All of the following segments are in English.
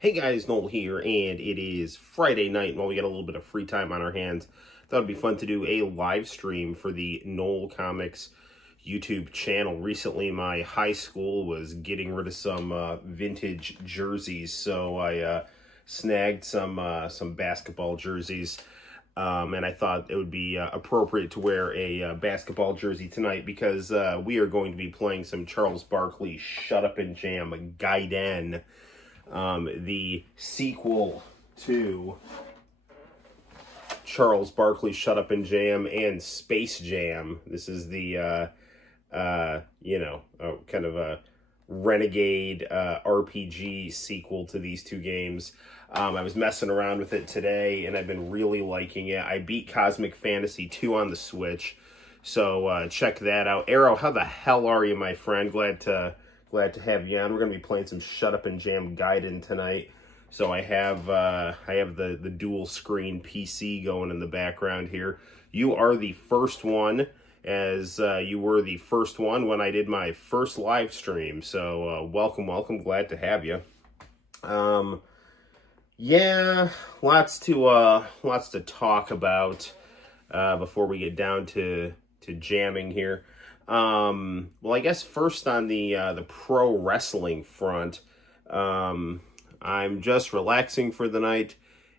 Hey guys, Noel here, and it is Friday night, and while we got a little bit of free time on our hands, thought it'd be fun to do a live stream for the Noel ComiX YouTube channel. Recently, my high school was getting rid of some vintage jerseys, so I snagged some basketball jerseys, and I thought it would be appropriate to wear a basketball jersey tonight because we are going to be playing some Charles Barkley Shut Up and Jam Gaiden. The sequel to Charles Barkley Shut Up and Jam and Space Jam. This is the, kind of a renegade RPG sequel to these two games. I was messing around with it today, and I've been really liking it. I beat Cosmic Fantasy 2 on the Switch, so check that out. Arrow, how the hell are you, my friend? Glad to have you on. We're going to be playing some Shut Up and Jam Gaiden tonight. So I have the dual screen PC going in the background here. You are the first one, as you were the first one when I did my first live stream. So welcome. Glad to have you. Yeah, lots to talk about before we get down to jamming here. Well, I guess first on the pro wrestling front, I'm just relaxing for the night,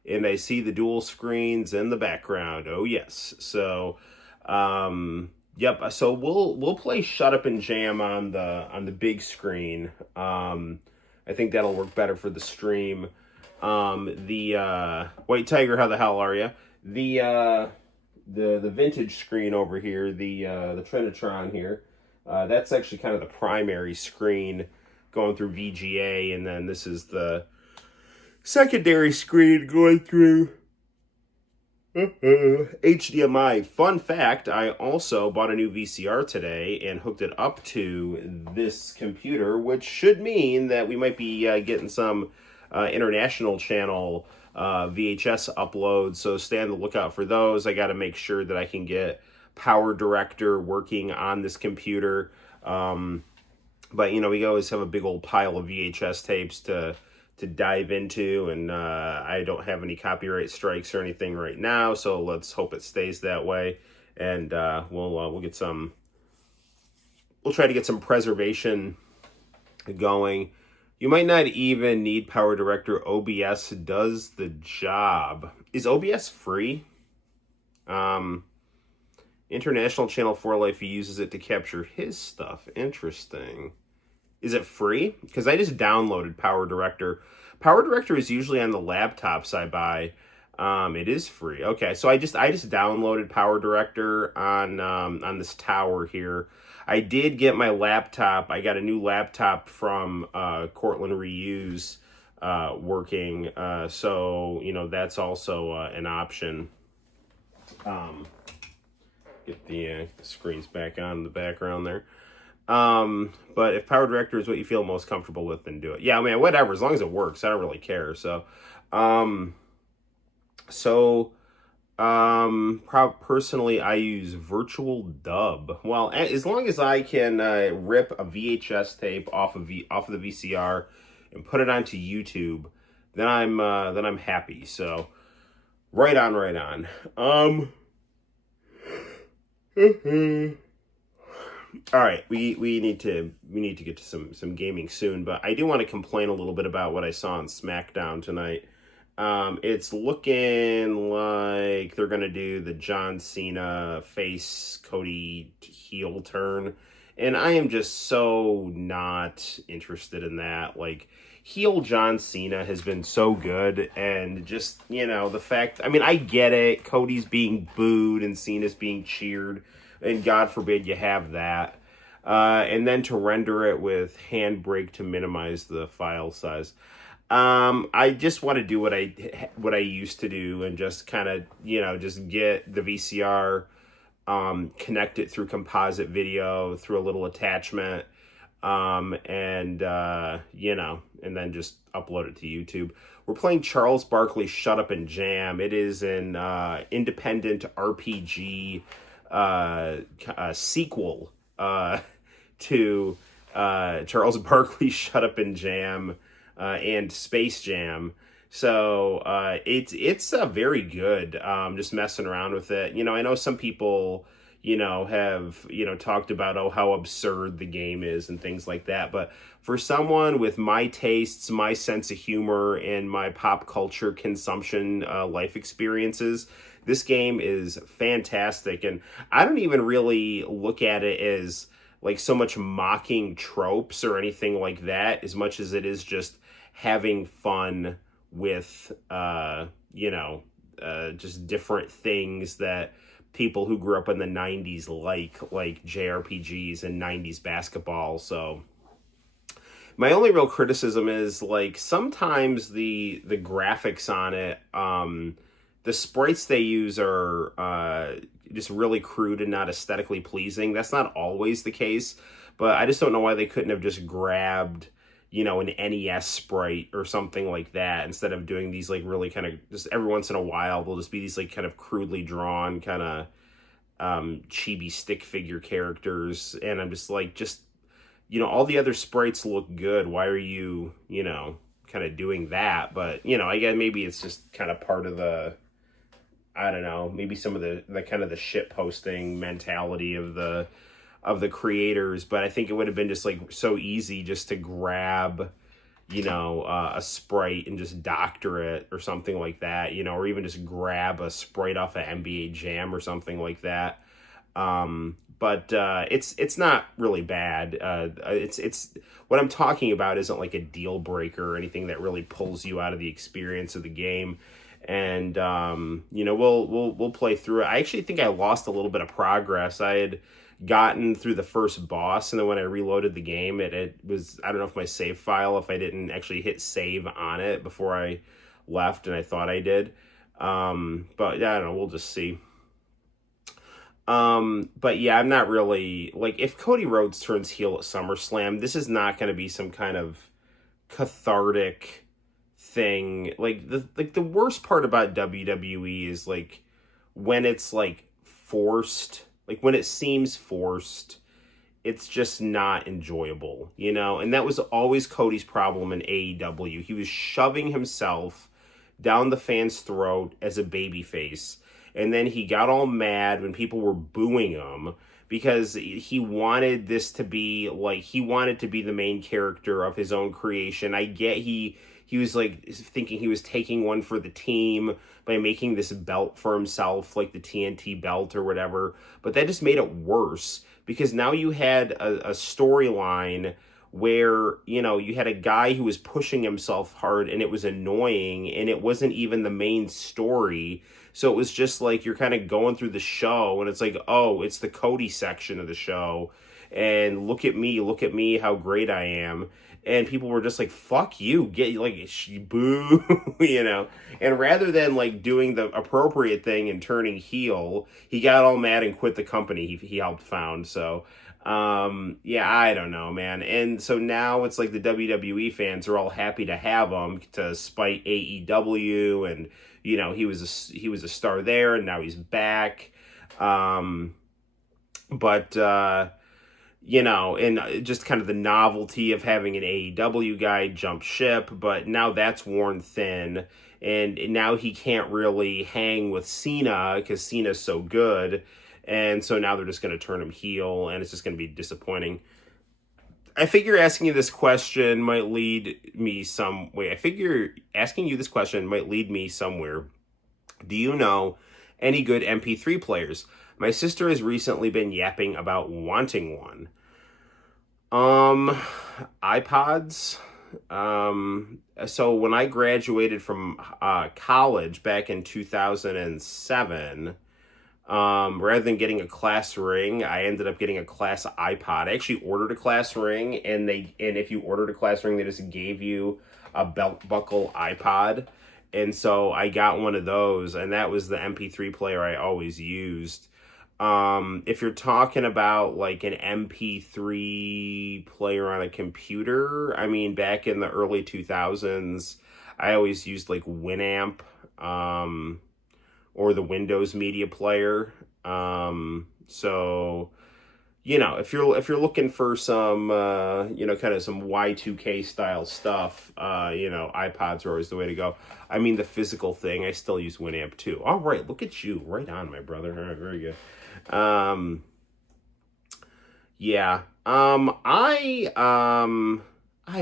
and I see the dual screens in the background. Oh yes, so yep. So we'll play Shut Up and Jam on the big screen. I think that'll work better for the stream. The White Tiger, how the hell are you? The vintage screen over here, the Trinitron here, that's actually kind of the primary screen going through VGA, and then this is the secondary screen going through HDMI. Fun fact, I also bought a new VCR today and hooked it up to this computer, which should mean that we might be getting some international channel VHS uploads, so stay on the lookout for those. I got to make sure that I can get Power Director working on this computer, but we always have a big old pile of VHS tapes to dive into, and I don't have any copyright strikes or anything right now, so let's hope it stays that way, and we'll try to get some preservation going. You might not even need Power Director. OBS does the job. Is OBS free? International Channel 4 Life, he uses it to capture his stuff. Interesting. Is it free? Because I just downloaded Power Director. Power Director is usually on the laptops I buy. It is free. Okay, so I just downloaded Power Director on this tower here. I did get my laptop. I got a new laptop from Cortland Reuse working. So, that's also an option. Get the screens back on in the background there. But if Power Director is what you feel most comfortable with, then do it. Yeah, I mean, whatever, as long as it works. I don't really care. So, personally, I use Virtual Dub. Well, as long as I can rip a VHS tape off of the VCR and put it onto YouTube, then I'm happy. So, right on. All right, we need to get to some gaming soon, but I do want to complain a little bit about what I saw on SmackDown tonight. It's looking like they're going to do the John Cena face Cody heel turn, and I am just so not interested in that. Like, heel John Cena has been so good, and just, the fact, I mean, I get it, Cody's being booed and Cena's being cheered, and God forbid you have that, and then to render it with Handbrake to minimize the file size. I just want to do what I used to do and just kind of, just get the VCR, connect it through composite video, through a little attachment, and then just upload it to YouTube. We're playing Charles Barkley Shut Up and Jam. It is an independent RPG sequel to Charles Barkley Shut Up and Jam and Space Jam. So it's very good. Just messing around with it. I know some people have talked about how absurd the game is and things like that. But for someone with my tastes, my sense of humor, and my pop culture consumption life experiences, this game is fantastic. And I don't even really look at it as like so much mocking tropes or anything like that, as much as it is just having fun with just different things that people who grew up in the 90s like JRPGs and 90s basketball. So my only real criticism is like sometimes the graphics on it, the sprites they use are just really crude and not aesthetically pleasing. That's not always the case, but I just don't know why they couldn't have just grabbed an NES sprite or something like that, instead of doing these like really kind of, just every once in a while there'll just be these like kind of crudely drawn kind of chibi stick figure characters. And I'm just like, all the other sprites look good. Why are you, kind of doing that? But, again, maybe it's just kind of part of the, I don't know, maybe some of the kind of the shit posting mentality of the creators. But I think it would have been just like so easy just to grab, a sprite and just doctor it or something like that, or even just grab a sprite off of NBA Jam or something like that. But it's not really bad. It's what I'm talking about isn't like a deal breaker or anything that really pulls you out of the experience of the game. And we'll play through it. I actually think I lost a little bit of progress. I had gotten through the first boss, and then when I reloaded the game, it was, I don't know if my save file, if I didn't actually hit save on it before I left, and I thought I did. But yeah, I don't know, we'll just see. But yeah, I'm not really, like, if Cody Rhodes turns heel at SummerSlam, this is not going to be some kind of cathartic thing. Like, the worst part about WWE is, like, when it's, like, forced, like, when it seems forced, it's just not enjoyable, And that was always Cody's problem in AEW. He was shoving himself down the fan's throat as a babyface. And then he got all mad when people were booing him because he wanted this to be, like, he wanted to be the main character of his own creation. I get he was, like, thinking he was taking one for the team by making this belt for himself, like the TNT belt or whatever. But that just made it worse because now you had a storyline where, you had a guy who was pushing himself hard and it was annoying and it wasn't even the main story. So it was just like you're kind of going through the show and it's like, oh, it's the Cody section of the show. And look at me, how great I am. And people were just like, fuck you, get, like, boo, And rather than, like, doing the appropriate thing and turning heel, he got all mad and quit the company he helped found. So, yeah, I don't know, man. And so now it's like the WWE fans are all happy to have him to spite AEW, and he was a star there, and now he's back. And just kind of the novelty of having an AEW guy jump ship, but now that's worn thin, and now he can't really hang with Cena because Cena's so good, and so now they're just going to turn him heel, and it's just going to be disappointing. I figure asking you this question might lead me somewhere. Do you know any good MP3 players? My sister has recently been yapping about wanting one. iPods. So when I graduated from college back in 2007, rather than getting a class ring, I ended up getting a class iPod. I actually ordered a class ring, and if you ordered a class ring, they just gave you a belt buckle iPod. And so I got one of those, and that was the MP3 player I always used. If you're talking about like an MP3 player on a computer, I mean, back in the early 2000s, I always used like Winamp, or the Windows Media Player. So if you're looking for some, kind of some Y2K style stuff, iPods are always the way to go. I mean, the physical thing, I still use Winamp too. All right, look at you, right on, my brother. All right, very good. Yeah. I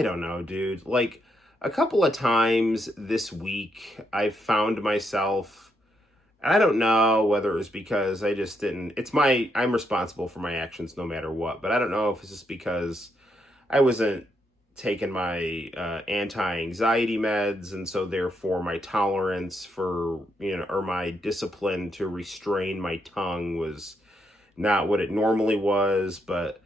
don't know, dude. Like a couple of times this week, I've found myself. I don't know whether it was because I just didn't. I'm responsible for my actions no matter what. But I don't know if it's just because I wasn't taking my anti-anxiety meds, and so therefore my tolerance for, or my discipline to restrain my tongue was not what it normally was. But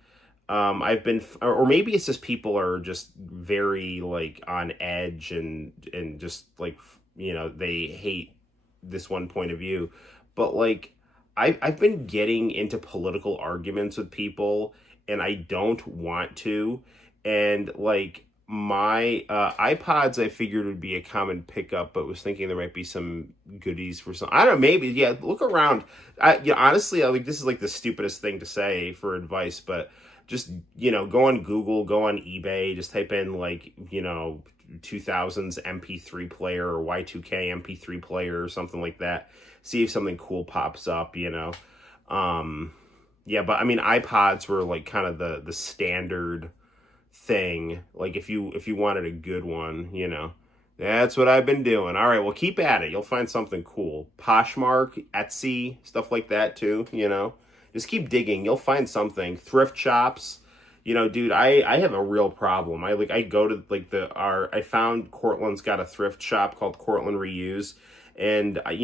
I've been, or maybe it's just people are just very like on edge and just like, they hate this one point of view. But like, I've been getting into political arguments with people, and I don't want to. And like my iPods, I figured would be a common pickup, but was thinking there might be some goodies for some. I don't know, maybe, yeah. Look around. Honestly, I like this is like the stupidest thing to say for advice, but just go on Google, go on eBay, just type in like 2000s MP3 player or Y2K MP3 player or something like that. See if something cool pops up. Yeah, but I mean, iPods were like kind of the standard thing. Like if you wanted a good one, that's what I've been doing. All right, well, keep at it. You'll find something cool. Poshmark, Etsy, stuff like that too. Just keep digging. You'll find something. Thrift shops. Dude, I have a real problem. I go to like I found Cortland's got a thrift shop called Cortland Reuse. And I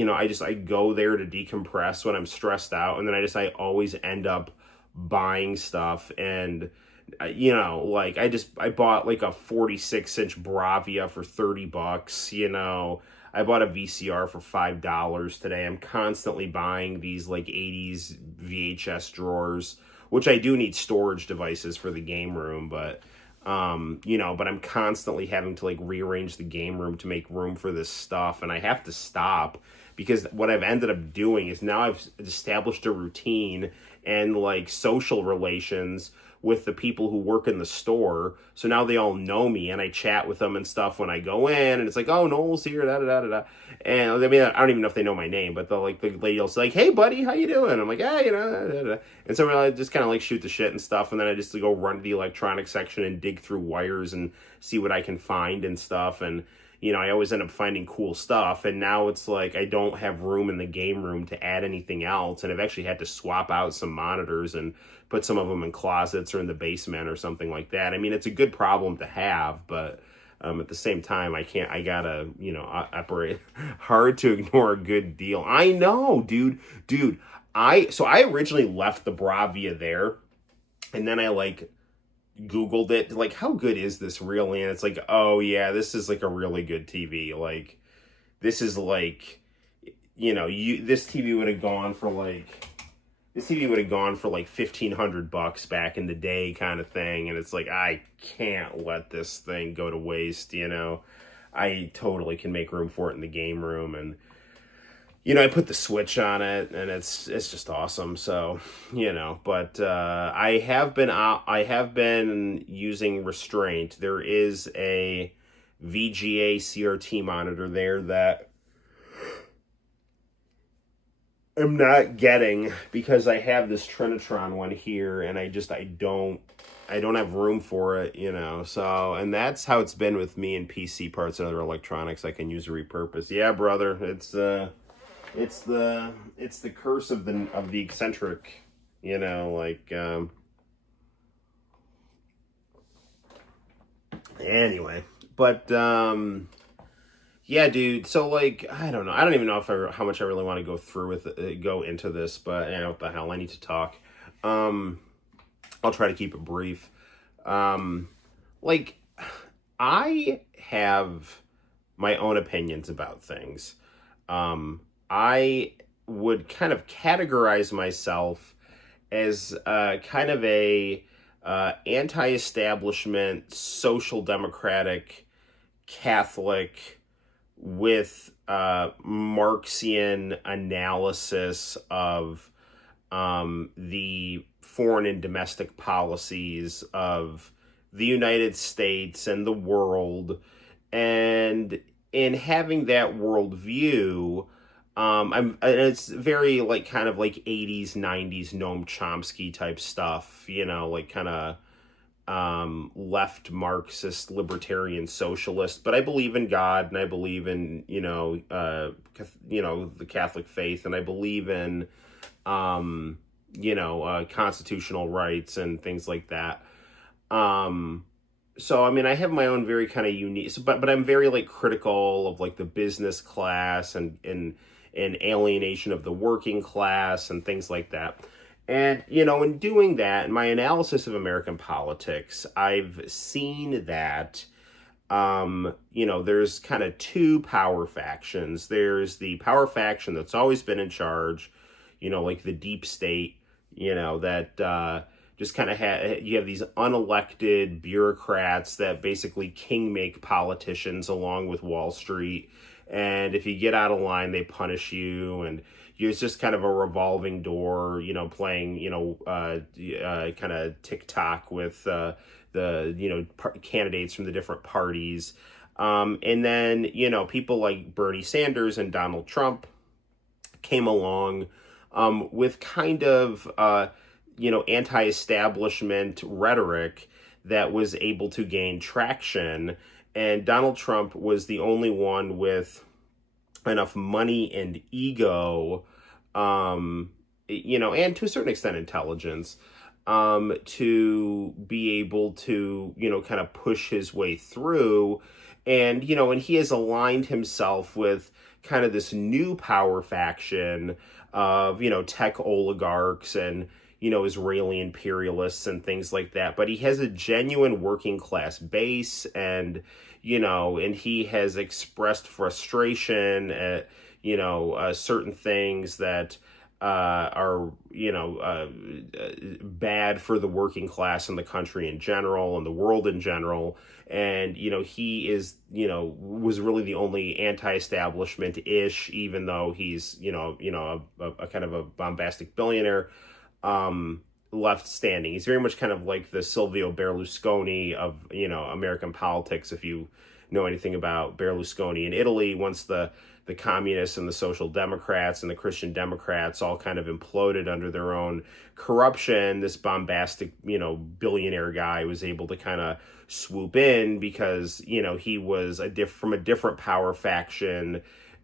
go there to decompress when I'm stressed out. And then I always end up buying stuff. And, I bought like a 46-inch Bravia for $30. I bought a VCR for $5 today. I'm constantly buying these like 80s VHS drawers, which I do need storage devices for the game room, but but I'm constantly having to like rearrange the game room to make room for this stuff, and I have to stop because what I've ended up doing is now I've established a routine and like social relations with the people who work in the store. So now they all know me, and I chat with them and stuff when I go in, and it's like, oh, Noel's here, da da da da da. And I mean, I don't even know if they know my name, but the lady will say, like, hey buddy, how you doing? I'm like, yeah, da, da, da. And so I just kind of like shoot the shit and stuff, and then I just go run to the electronics section and dig through wires and see what I can find and stuff. And I always end up finding cool stuff, and now it's like I don't have room in the game room to add anything else, and I've actually had to swap out some monitors and put some of them in closets or in the basement or something like that. I mean, it's a good problem to have, but at the same time, I gotta, operate hard to ignore a good deal. I know, dude. So I originally left the Bravia there, and then I like Googled it, like, how good is this really? And it's like, oh yeah, this is like a really good TV. Like, this is like, this TV would have gone for like $1,500 back in the day, kind of thing. And it's like, I can't let this thing go to waste. I totally can make room for it in the game room, and I put the switch on it, and it's just awesome. So, but I have been using restraint. There is a VGA CRT monitor there that I'm not getting because I have this Trinitron one here, and I don't have room for it, So, and that's how it's been with me and PC parts and other electronics I can use or repurpose. Yeah, brother, it's the curse of the eccentric, anyway. But yeah, dude. So like, I don't know. I don't even know how much I really want to go into this, but what the hell? I need to talk. I'll try to keep it brief. Like, I have my own opinions about things. I would kind of categorize myself as kind of a anti-establishment, social democratic, Catholic with Marxian analysis of the foreign and domestic policies of the United States and the world. And in having that worldview, and it's very like kind of like 80s, 90s Noam Chomsky type stuff, like kind of left Marxist libertarian socialist. But I believe in God, and I believe in the Catholic faith, and I believe in constitutional rights and things like that. So I mean, I have my own very kind of unique, but I'm very like critical of like the business class and alienation of the working class and things like that. And, in doing that, in my analysis of American politics, I've seen that, there's kind of two power factions. There's the power faction that's always been in charge, like the deep state, that just kind of you have these unelected bureaucrats that basically kingmake politicians along with Wall Street. And if you get out of line, they punish you. And it's just kind of a revolving door, playing, kind of TikTok with the candidates from the different parties. And then, people like Bernie Sanders and Donald Trump came along with kind of, anti-establishment rhetoric that was able to gain traction. And Donald Trump was the only one with enough money and ego, and to a certain extent intelligence, to be able to, kind of push his way through. And, and he has aligned himself with kind of this new power faction of, tech oligarchs and, Israeli imperialists and things like that. But he has a genuine working class base, and, and he has expressed frustration at, certain things that are, bad for the working class in the country in general and the world in general. And, he is, was really the only anti-establishment-ish, even though he's, a kind of a bombastic billionaire, left standing. He's very much kind of like the Silvio Berlusconi of, American politics. If you know anything about Berlusconi in Italy, once the communists and the social democrats and the Christian Democrats all kind of imploded under their own corruption, this bombastic, billionaire guy was able to kind of swoop in because, he was from a different power faction.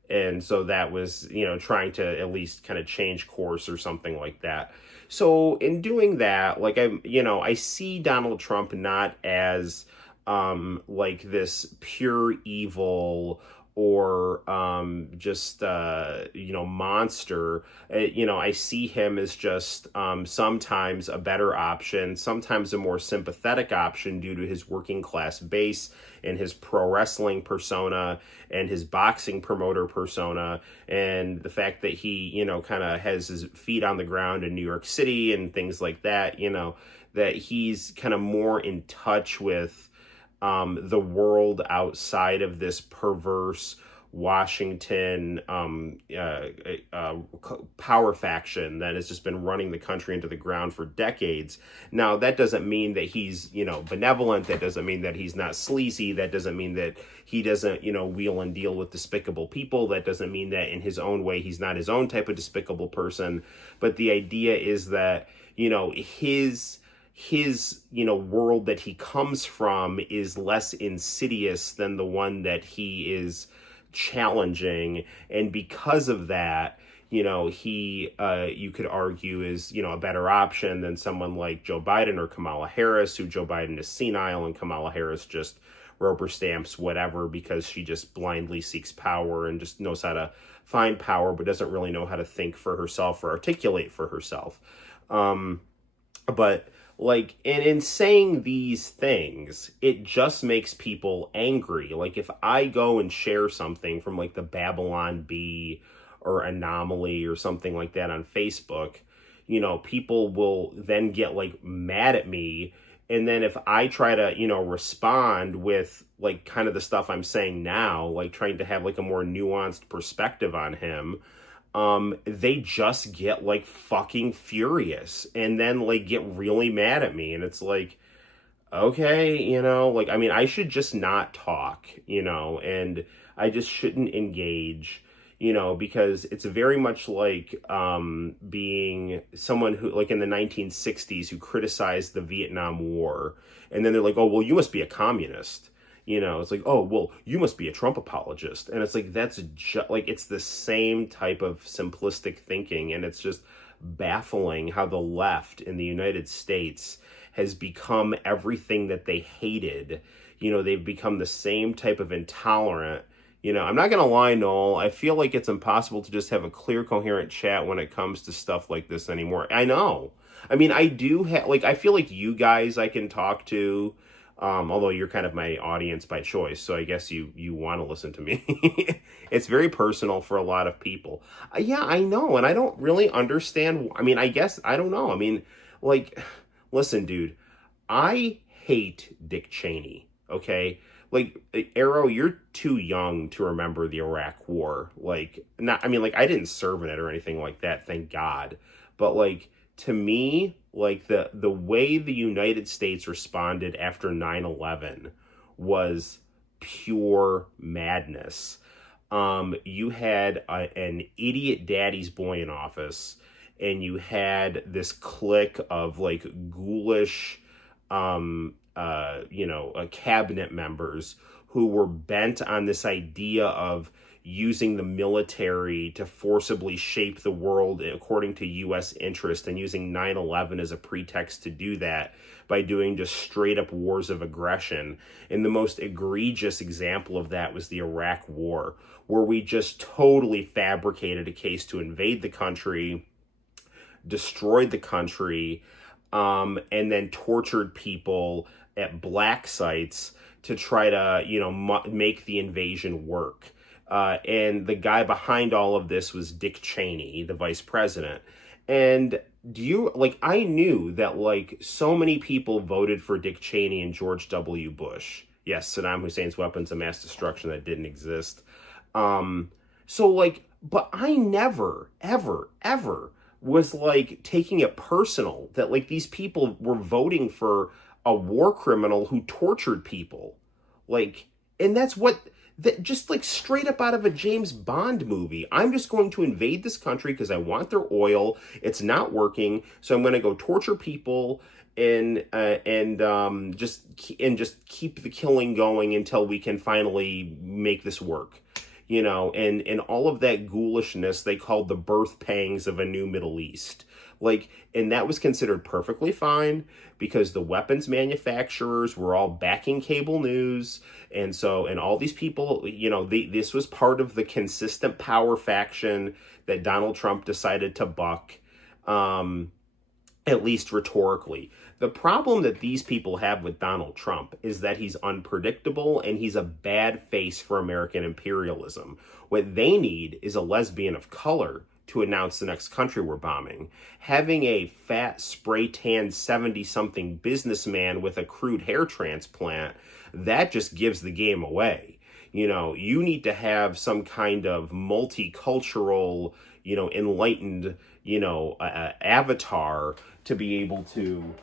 And so that was, trying to at least kind of change course or something like that. So in doing that, like, I see Donald Trump not as like this pure evil or just monster. I see him as just sometimes a better option, sometimes a more sympathetic option due to his working class base and his pro wrestling persona and his boxing promoter persona, and the fact that he kind of has his feet on the ground in New York City and things like that, that he's kind of more in touch with the world outside of this perverse Washington power faction that has just been running the country into the ground for decades. Now, that doesn't mean that he's, benevolent. That doesn't mean that he's not sleazy. That doesn't mean that he doesn't, wheel and deal with despicable people. That doesn't mean that in his own way, he's not his own type of despicable person. But the idea is that, his world that he comes from is less insidious than the one that he is challenging, and because of that, he you could argue is a better option than someone like Joe Biden or Kamala Harris, who Joe Biden is senile and Kamala Harris just rubber stamps whatever because she just blindly seeks power and just knows how to find power but doesn't really know how to think for herself or articulate for herself. But like, and in saying these things, it just makes people angry. Like, if I go and share something from like the Babylon Bee or Anomaly or something like that on Facebook, people will then get like mad at me. And then if I try to, respond with like kind of the stuff I'm saying now, like trying to have like a more nuanced perspective on him, they just get like fucking furious and then like get really mad at me. And it's like, okay, like, I mean, I should just not talk, and I just shouldn't engage, because it's very much like being someone who, like in the 1960s, who criticized the Vietnam War. And then they're like, oh, well, you must be a communist. It's like, oh, well, you must be a Trump apologist. And it's like, that's just like, it's the same type of simplistic thinking. And it's just baffling how the left in the United States has become everything that they hated. They've become the same type of intolerant. I'm not going to lie, Noel, I feel like it's impossible to just have a clear, coherent chat when it comes to stuff like this anymore. I know. I mean, I do have, like, I feel like you guys I can talk to, although you're kind of my audience by choice, so I guess you want to listen to me. It's very personal for a lot of people. Yeah, I know, and I don't really understand. I mean, I guess, I don't know. I mean, like, listen, dude, I hate Dick Cheney, okay? Like, Arrow, you're too young to remember the Iraq War. Like, I I didn't serve in it or anything like that, thank God. But, like, to me, like, the way the United States responded after 9/11 was pure madness. You had an idiot daddy's boy in office, and you had this clique of, like, ghoulish, cabinet members who were bent on this idea of using the military to forcibly shape the world according to U.S. interest, and using 9/11 as a pretext to do that by doing just straight up wars of aggression. And the most egregious example of that was the Iraq War, where we just totally fabricated a case to invade the country, destroyed the country, and then tortured people at black sites to try to, make the invasion work. And the guy behind all of this was Dick Cheney, the vice president. And I knew that, like, so many people voted for Dick Cheney and George W. Bush. Yes, Saddam Hussein's weapons of mass destruction that didn't exist. But I never, ever, ever was, like, taking it personal that, like, these people were voting for a war criminal who tortured people. Like, and that's what, that just like straight up out of a James Bond movie. I'm just going to invade this country because I want their oil. It's not working, so I'm going to go torture people and just keep the killing going until we can finally make this work. And all of that ghoulishness they called the birth pangs of a new Middle East. Like, and that was considered perfectly fine because the weapons manufacturers were all backing cable news. And all these people, this was part of the consistent power faction that Donald Trump decided to buck, at least rhetorically. The problem that these people have with Donald Trump is that he's unpredictable and he's a bad face for American imperialism. What they need is a lesbian of color to announce the next country we're bombing. Having a fat, spray-tanned 70-something businessman with a crude hair transplant, that just gives the game away. You need to have some kind of multicultural, enlightened, avatar to be able to,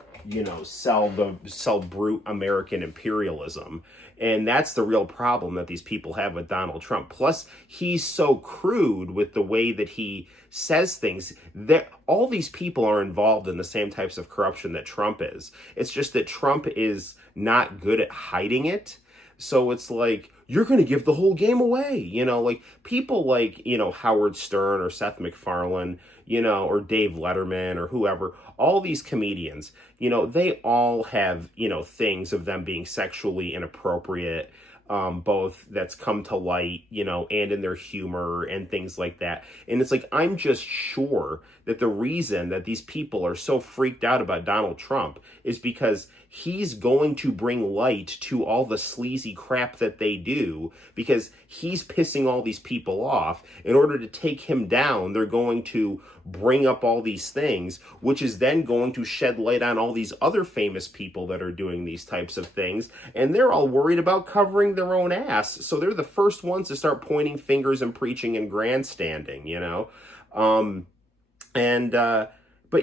sell brute American imperialism. And that's the real problem that these people have with Donald Trump. Plus, he's so crude with the way that he says things that all these people are involved in the same types of corruption that Trump is. It's just that Trump is not good at hiding it. So it's like, you're going to give the whole game away. Like people like, Howard Stern or Seth MacFarlane, or Dave Letterman or whoever, all these comedians, they all have, things of them being sexually inappropriate, both that's come to light, and in their humor and things like that. And it's like, I'm just sure that the reason that these people are so freaked out about Donald Trump is because he's going to bring light to all the sleazy crap that they do, because he's pissing all these people off. In order to take him down, they're going to bring up all these things, which is then going to shed light on all these other famous people that are doing these types of things. And they're all worried about covering their own ass. So they're the first ones to start pointing fingers and preaching and grandstanding, But,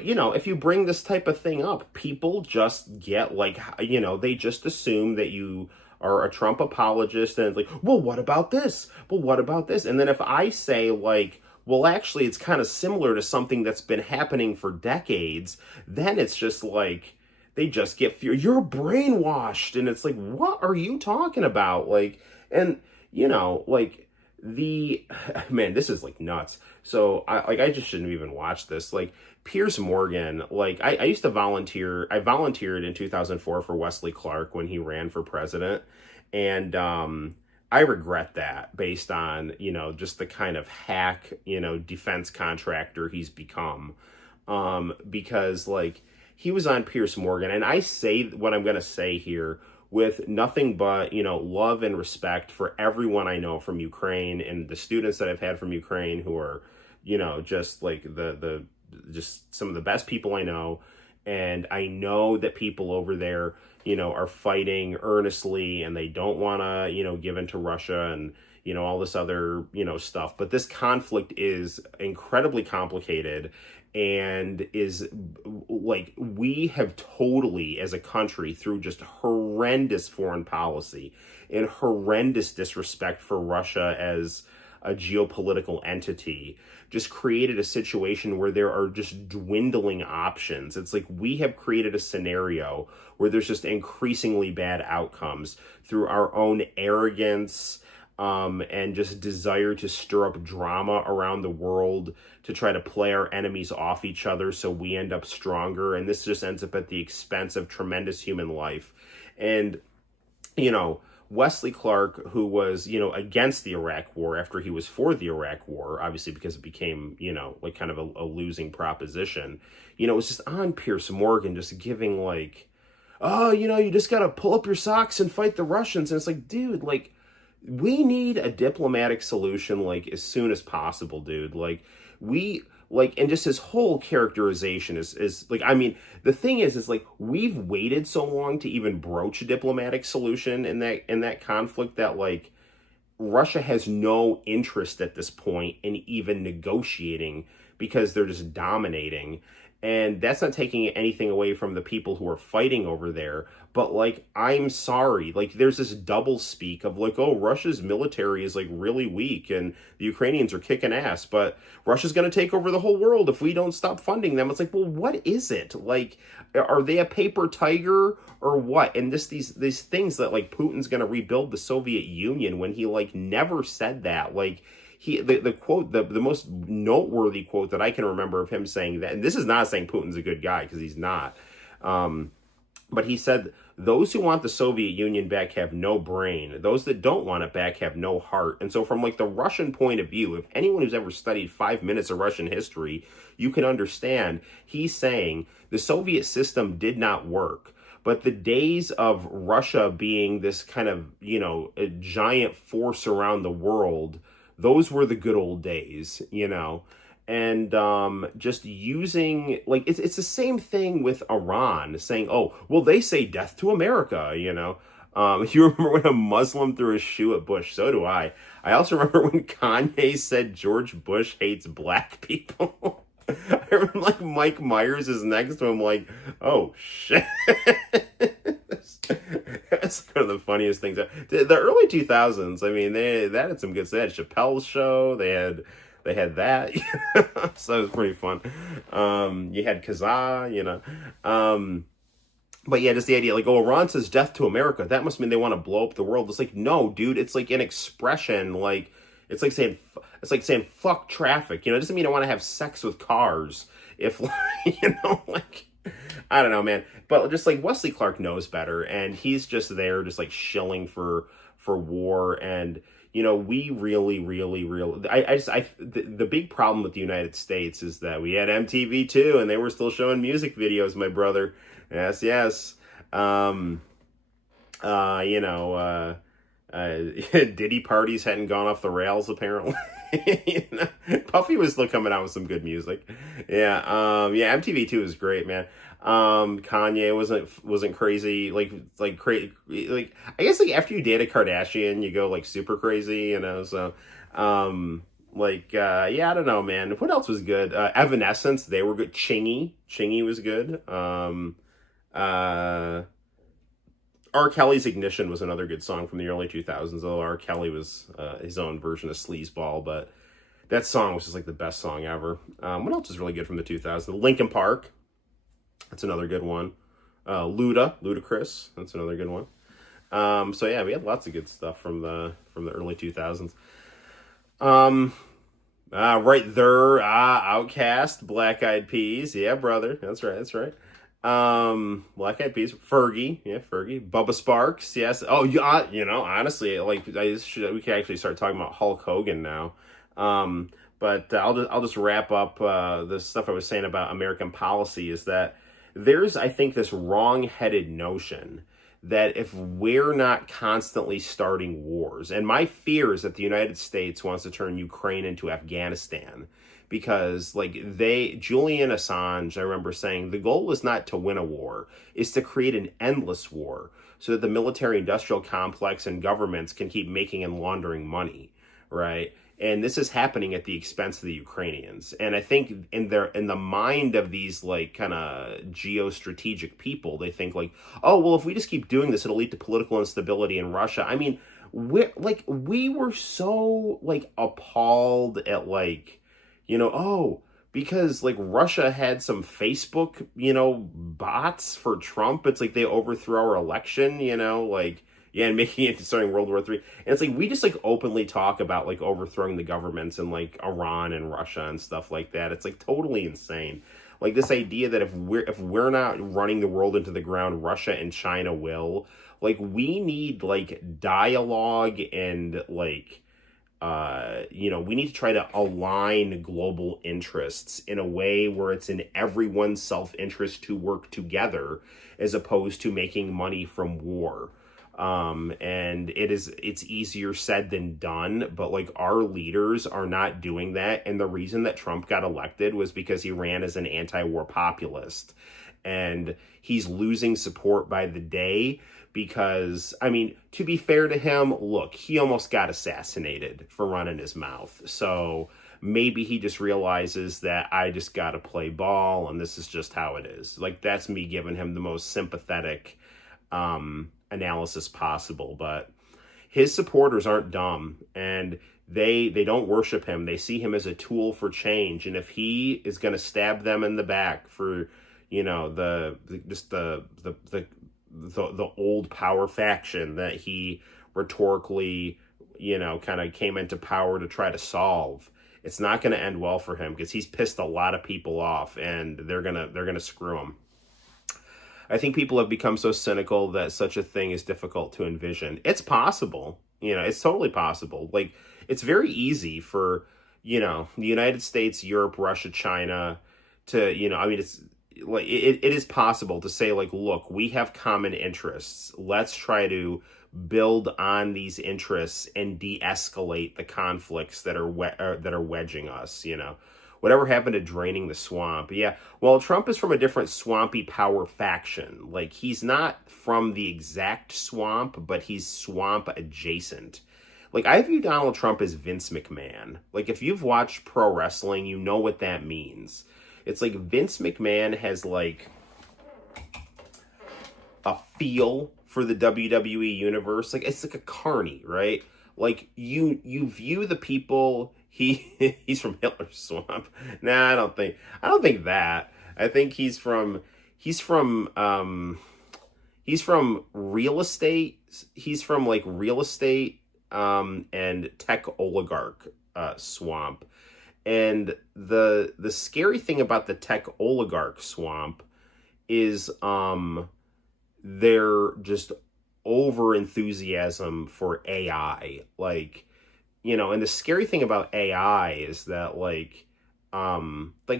you know, if you bring this type of thing up, people just get like, you know, they just assume that you are a Trump apologist, and it's like, well, what about this? Well, what about this? And then if I say, like, well, actually, it's kind of similar to something that's been happening for decades, then it's just like, they just get, you're brainwashed. And it's like, what are you talking about? Like, and, you know, like, man, this is like nuts. So I just shouldn't even watch this. Like, Piers Morgan, like, I used to volunteer. I volunteered in 2004 for Wesley Clark when he ran for president. And I regret that, based on, you know, just the kind of hack, you know, defense contractor he's become. Because, like, he was on Piers Morgan, and I say what I'm going to say here with nothing but, you know, love and respect for everyone I know from Ukraine, and the students that I've had from Ukraine, who are, you know, just like just some of the best people I know. And I know that people over there, you know, are fighting earnestly, and they don't want to, you know, give in to Russia and, you know, all this other, you know, stuff. But this conflict is incredibly complicated, and is like, we have totally, as a country, through just horrendous foreign policy and horrendous disrespect for Russia as a geopolitical entity, just created a situation where there are just dwindling options. It's like, we have created a scenario where there's just increasingly bad outcomes through our own arrogance, and just desire to stir up drama around the world to try to play our enemies off each other so we end up stronger. And this just ends up at the expense of tremendous human life. And, you know, Wesley Clark, who was, you know, against the Iraq War after he was for the Iraq War, obviously because it became, you know, like kind of a losing proposition, you know, it was just on Piers Morgan, just giving like, oh, you know, you just got to pull up your socks and fight the Russians. And it's like, dude, like, we need a diplomatic solution, like, as soon as possible, dude. Like, and just his whole characterization is like, I mean, the thing is like, we've waited so long to even broach a diplomatic solution in that conflict, that, like, Russia has no interest at this point in even negotiating, because they're just dominating. And that's not taking anything away from the people who are fighting over there. But, like, I'm sorry. Like, there's this double speak of, like, oh, Russia's military is, like, really weak and the Ukrainians are kicking ass, but Russia's going to take over the whole world if we don't stop funding them. It's like, well, what is it? Like, are they a paper tiger or what? And these things that, like, Putin's going to rebuild the Soviet Union, when he, like, never said that. Like, the quote, the most noteworthy quote that I can remember of him saying that, and this is not saying Putin's a good guy, because he's not, but he said, those who want the Soviet Union back have no brain. Those that don't want it back have no heart. And so from, like, the Russian point of view, if anyone who's ever studied 5 minutes of Russian history, you can understand, he's saying the Soviet system did not work. But the days of Russia being this kind of, you know, a giant force around the world, those were the good old days, you know. And just using, like, it's the same thing with Iran, saying, oh, well, they say death to America, you know. You remember when a Muslim threw a shoe at Bush? So do I. I also remember when Kanye said George Bush hates black people. I remember, like, Mike Myers is next to him, like, oh, shit. That's one of the funniest things. The early 2000s, I mean, they had some good stuff. They had Chappelle's Show. They had that. So it was pretty fun. You had Kazaa, you know. But yeah, just the idea, like, oh, Iran says death to America, that must mean they want to blow up the world. It's like, no, dude, it's like an expression. Like, it's like saying fuck traffic. You know, it doesn't mean I want to have sex with cars. If, you know, like, I don't know, man. But just, like, Wesley Clark knows better, and he's just there, just, like, shilling for war. And, you know, we really, the big problem with the United States is that we had MTV too, and they were still showing music videos, my brother. Yes. You know, Diddy parties hadn't gone off the rails, apparently. You know? Puffy was still coming out with some good music. Yeah, MTV2 was great, man. Kanye wasn't crazy, like crazy, I guess, like, after you date a Kardashian, you go, like, super crazy, you know. So Yeah, I don't know, man. What else was good? Evanescence, they were good. Chingy was good. Uh, R. Kelly's Ignition was another good song from the early 2000s, although R. Kelly was his own version of sleazeball, but that song was just like the best song ever. What else is really good from the 2000s? Linkin Park, that's another good one. Ludacris, that's another good one. So yeah, we had lots of good stuff from the early 2000s. Right there, Outcast, Black Eyed Peas, yeah, brother, that's right. Black Eyed Peas, Fergie, yeah, Fergie, Bubba Sparks, yes. Oh, yeah, honestly, like we can actually start talking about Hulk Hogan now. But I'll just wrap up the stuff I was saying about American policy is that there's, I think, this wrong-headed notion that if we're not constantly starting wars, and my fear is that the United States wants to turn Ukraine into Afghanistan, because Julian Assange, I remember saying, the goal is not to win a war, is to create an endless war so that the military industrial complex and governments can keep making and laundering money, right? And this is happening at the expense of the Ukrainians. And I think in the mind of these kind of geostrategic people, they think oh, well, if we just keep doing this, it'll lead to political instability in Russia. I mean, we were so appalled at because Russia had some Facebook, bots for Trump. It's like they overthrew our election, yeah, and making it to starting World War III. And it's we just openly talk about overthrowing the governments in Iran and Russia and stuff like that. It's totally insane. This idea that if we're not running the world into the ground, Russia and China will. We need dialogue and we need to try to align global interests in a way where it's in everyone's self-interest to work together as opposed to making money from war. And it's easier said than done, but our leaders are not doing that. And the reason that Trump got elected was because he ran as an anti-war populist, and he's losing support by the day because, I mean, to be fair to him, look, he almost got assassinated for running his mouth. So maybe he just realizes that I just got to play ball and this is just how it is. That's me giving him the most sympathetic, analysis possible, but his supporters aren't dumb, and they don't worship him. They see him as a tool for change, and if he is going to stab them in the back for the old power faction that he rhetorically kind of came into power to try to solve, it's not going to end well for him because he's pissed a lot of people off, and they're gonna screw him. I think people have become so cynical that such a thing is difficult to envision. It's possible. It's totally possible. It's very easy for, the United States, Europe, Russia, China to, it's it is possible to say look, we have common interests. Let's try to build on these interests and de-escalate the conflicts that are wedging us, Whatever happened to draining the swamp? Yeah, well, Trump is from a different swampy power faction. He's not from the exact swamp, but he's swamp adjacent. I view Donald Trump as Vince McMahon. If you've watched pro wrestling, you know what that means. It's Vince McMahon has a feel for the WWE universe. It's a carny, right? You view the people. He's from Hitler's swamp. Nah, I don't think that. I think he's from real estate. He's from real estate and tech oligarch swamp. And the scary thing about the tech oligarch swamp is their just over enthusiasm for AI. And the scary thing about AI is that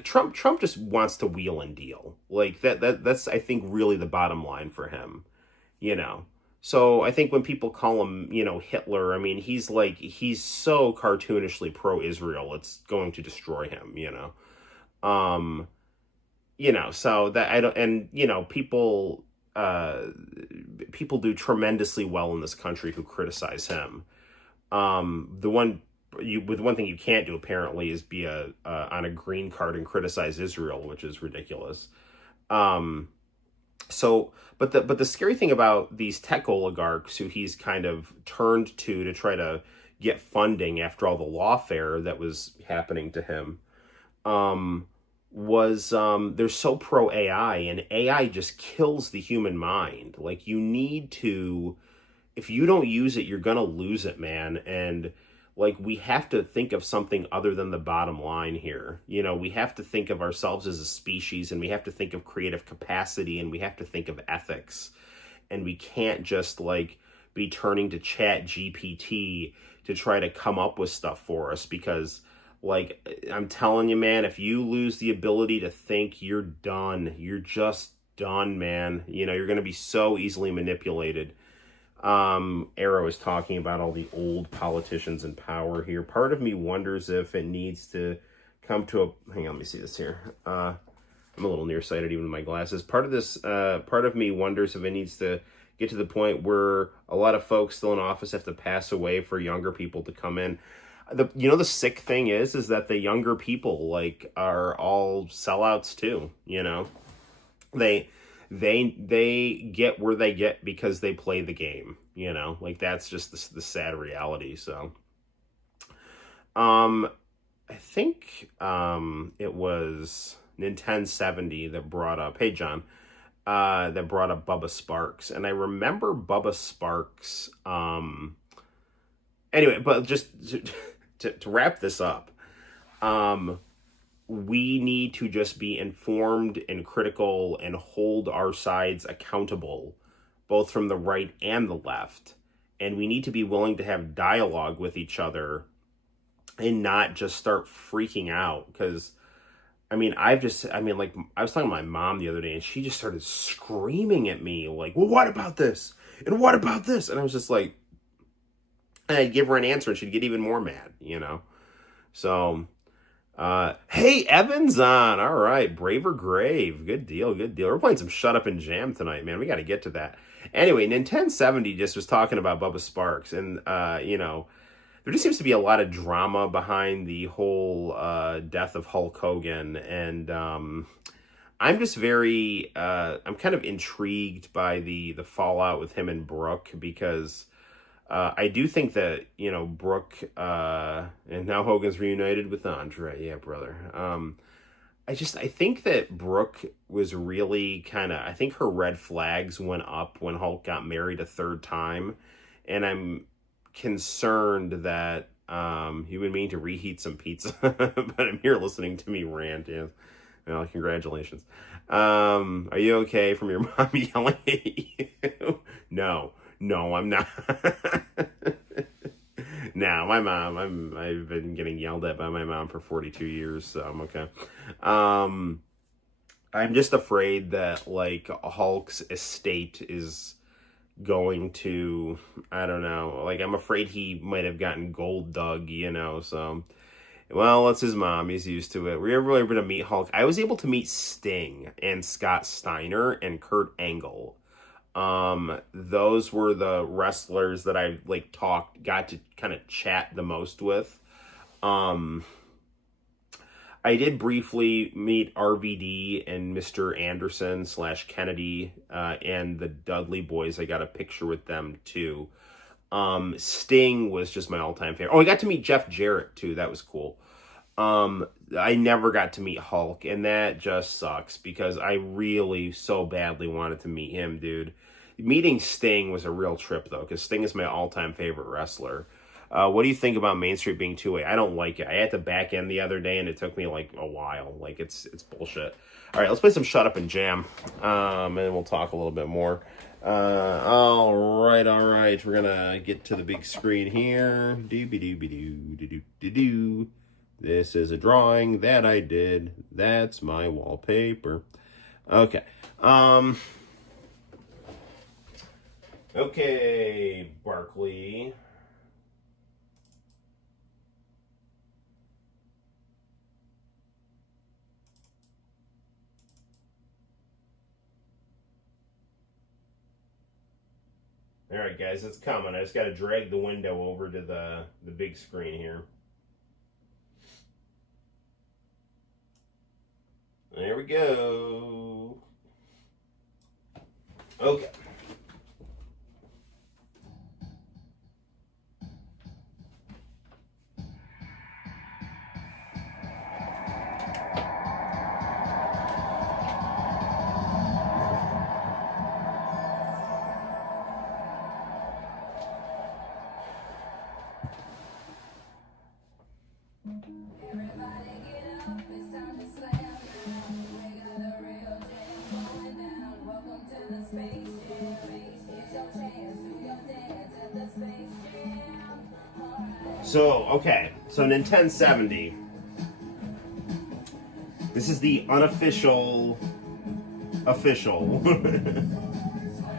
Trump just wants to wheel and deal. That's I think really the bottom line for him. So I think when people call him, Hitler, I mean, he's so cartoonishly pro-Israel, it's going to destroy him, so that I don't, and, people do tremendously well in this country who criticize him. The one with one thing you can't do apparently is be on a green card and criticize Israel, which is ridiculous. But the scary thing about these tech oligarchs who he's kind of turned to try to get funding after all the lawfare that was happening to him, was they're so pro AI, and AI just kills the human mind. Like, you need to, if you don't use it, you're gonna lose it, man. And like, we have to think of something other than the bottom line here. You know, we have to think of ourselves as a species, and we have to think of creative capacity, and we have to think of ethics. And we can't just like be turning to Chat GPT to try to come up with stuff for us, because like, I'm telling you, man, if you lose the ability to think, you're done. You're just done, man. You know, you're going to be so easily manipulated. Arrow is talking about all the old politicians in power here. Part of me wonders if it needs to come to a, hang on, let me see this here. I'm a little nearsighted even with my glasses. Part of me wonders if it needs to get to the point where a lot of folks still in office have to pass away for younger people to come in. The sick thing is that the younger people like are all sellouts too. You know, they get where they get because they play the game. You know, like, that's just the sad reality. So, I think it was Nintendo 70 that brought up, hey John, that brought up Bubba Sparks, and I remember Bubba Sparks. Anyway, but just to wrap this up, we need to just be informed and critical and hold our sides accountable, both from the right and the left. And we need to be willing to have dialogue with each other and not just start freaking out. Because, I was talking to my mom the other day, and she just started screaming at me, like, well, what about this? And what about this? And I was just like, and I'd give her an answer, and she'd get even more mad, you know? So, hey, Evan's on. All right, Brave or Grave. Good deal, good deal. We're playing some Shut Up and Jam tonight, man. We got to get to that. Anyway, Nintendo 70 just was talking about Bubba Sparks, and, you know, there just seems to be a lot of drama behind the whole death of Hulk Hogan, and I'm just I'm kind of intrigued by the fallout with him and Brooke, because I do think that, you know, Brooke, and now Hogan's reunited with Andre. Yeah, brother. I think that Brooke was really I think her red flags went up when Hulk got married a third time. And I'm concerned that you've been meaning to reheat some pizza, but I'm here listening to me rant. Yeah. Well, congratulations. Are you okay from your mom yelling at you? No, I'm not. No, my mom, I've been getting yelled at by my mom for 42 years, so I'm okay. I'm just afraid that, like, Hulk's estate is going to, I don't know, like, I'm afraid he might have gotten gold dug, you know, so, well, that's his mom, he's used to it. Were you ever able to meet Hulk? I was able to meet Sting and Scott Steiner and Kurt Angle. Those were the wrestlers that I got to kind of chat the most with. I did briefly meet RVD and Mr. Anderson / Kennedy, and the Dudley boys. I got a picture with them too. Sting was just my all-time favorite. Oh, I got to meet Jeff Jarrett too. That was cool. I never got to meet Hulk, and that just sucks because I really so badly wanted to meet him, dude. Meeting Sting was a real trip, though, because Sting is my all-time favorite wrestler. What do you think about Main Street being two-way? I don't like it. I had to back end the other day, and it took me, like, a while. Like, it's bullshit. All right, let's play some Shut Up and Jam, and then we'll talk a little bit more. All right. We're gonna get to the big screen here. Doo-be-doo-be-doo-doo-doo-doo. This is a drawing that I did. That's my wallpaper. Okay. Okay, Barkley. All right, guys, it's coming. I just got to drag the window over to the big screen here. There we go. Okay. So, okay, so Nintendo 70. This is the official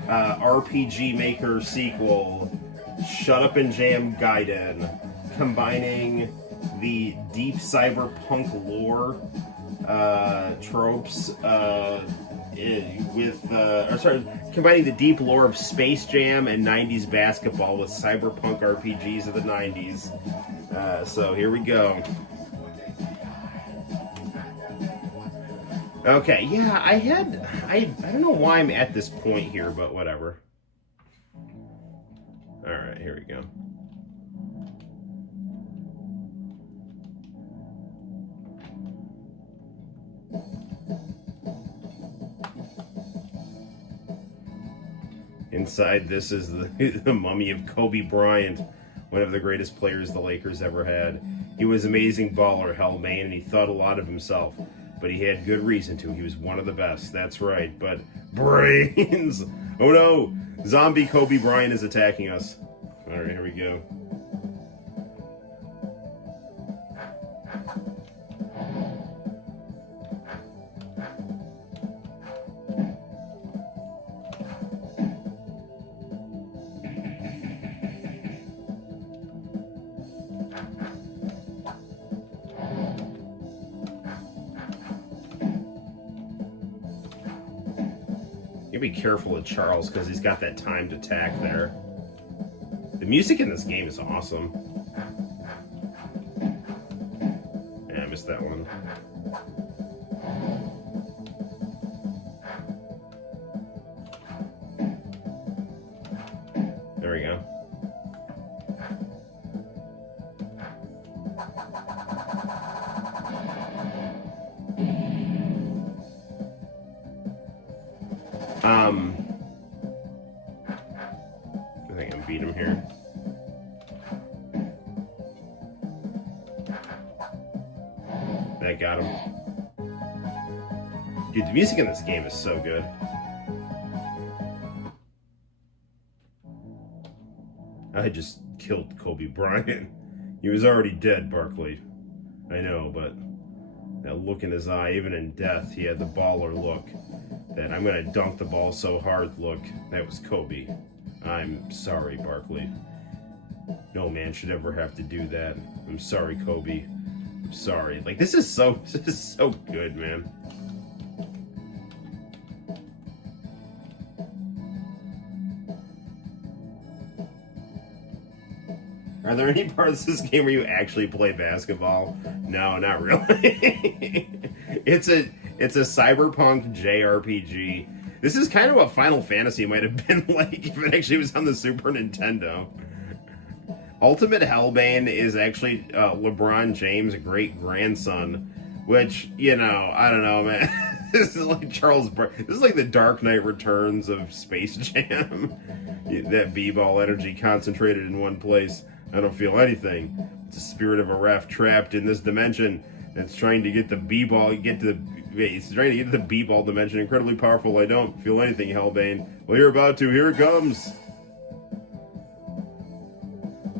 RPG Maker sequel, Shut Up and Jam Gaiden, combining the deep cyberpunk lore tropes combining the deep lore of Space Jam and 90s basketball with cyberpunk RPGs of the 90s. So here we go. Okay, yeah, I don't know why I'm at this point here, but whatever. Alright, here we go. Inside this is the mummy of Kobe Bryant, one of the greatest players the Lakers ever had. He was an amazing baller, Hellbane, and he thought a lot of himself. But he had good reason to. He was one of the best. That's right. But brains! Oh no! Zombie Kobe Bryant is attacking us. Alright, here we go. You be careful of Charles because he's got that timed attack there. The music in this game is awesome. Yeah, I missed that one. There we go. I think I beat him here. That got him. Dude, the music in this game is so good. I just killed Kobe Bryant. He was already dead, Barkley. I know, but that look in his eye, even in death, he had the baller look. That I'm gonna dunk the ball so hard look. That was Kobe. I'm sorry, Barkley. No man should ever have to do that. I'm sorry, Kobe. I'm sorry. Like, this is so good, man. Are there any parts of this game where you actually play basketball? No, not really. It's a cyberpunk JRPG. This is kind of what Final Fantasy might have been like if it actually was on the Super Nintendo. Ultimate Hellbane is actually LeBron James' great-grandson, which, you know, I don't know, man. This is like this is like the Dark Knight Returns of Space Jam. That b-ball energy concentrated in one place. I don't feel anything. It's the spirit of a ref trapped in this dimension that's trying to get the b-ball, it's trying to get to the b-ball dimension. Incredibly powerful. I don't feel anything, Hellbane. Well, you're about to. Here it comes.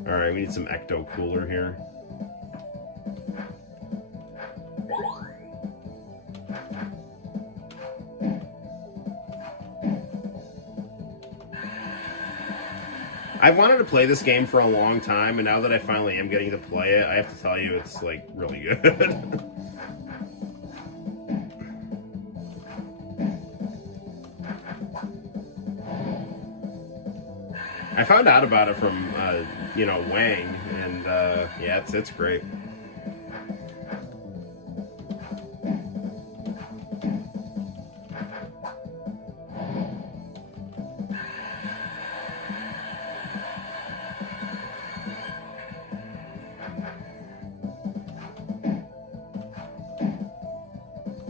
Alright, we need some ecto cooler here. I've wanted to play this game for a long time, and now that I finally am getting to play it, I have to tell you, it's, like, really good. I found out about it from, you know, Wang, and, yeah, it's great.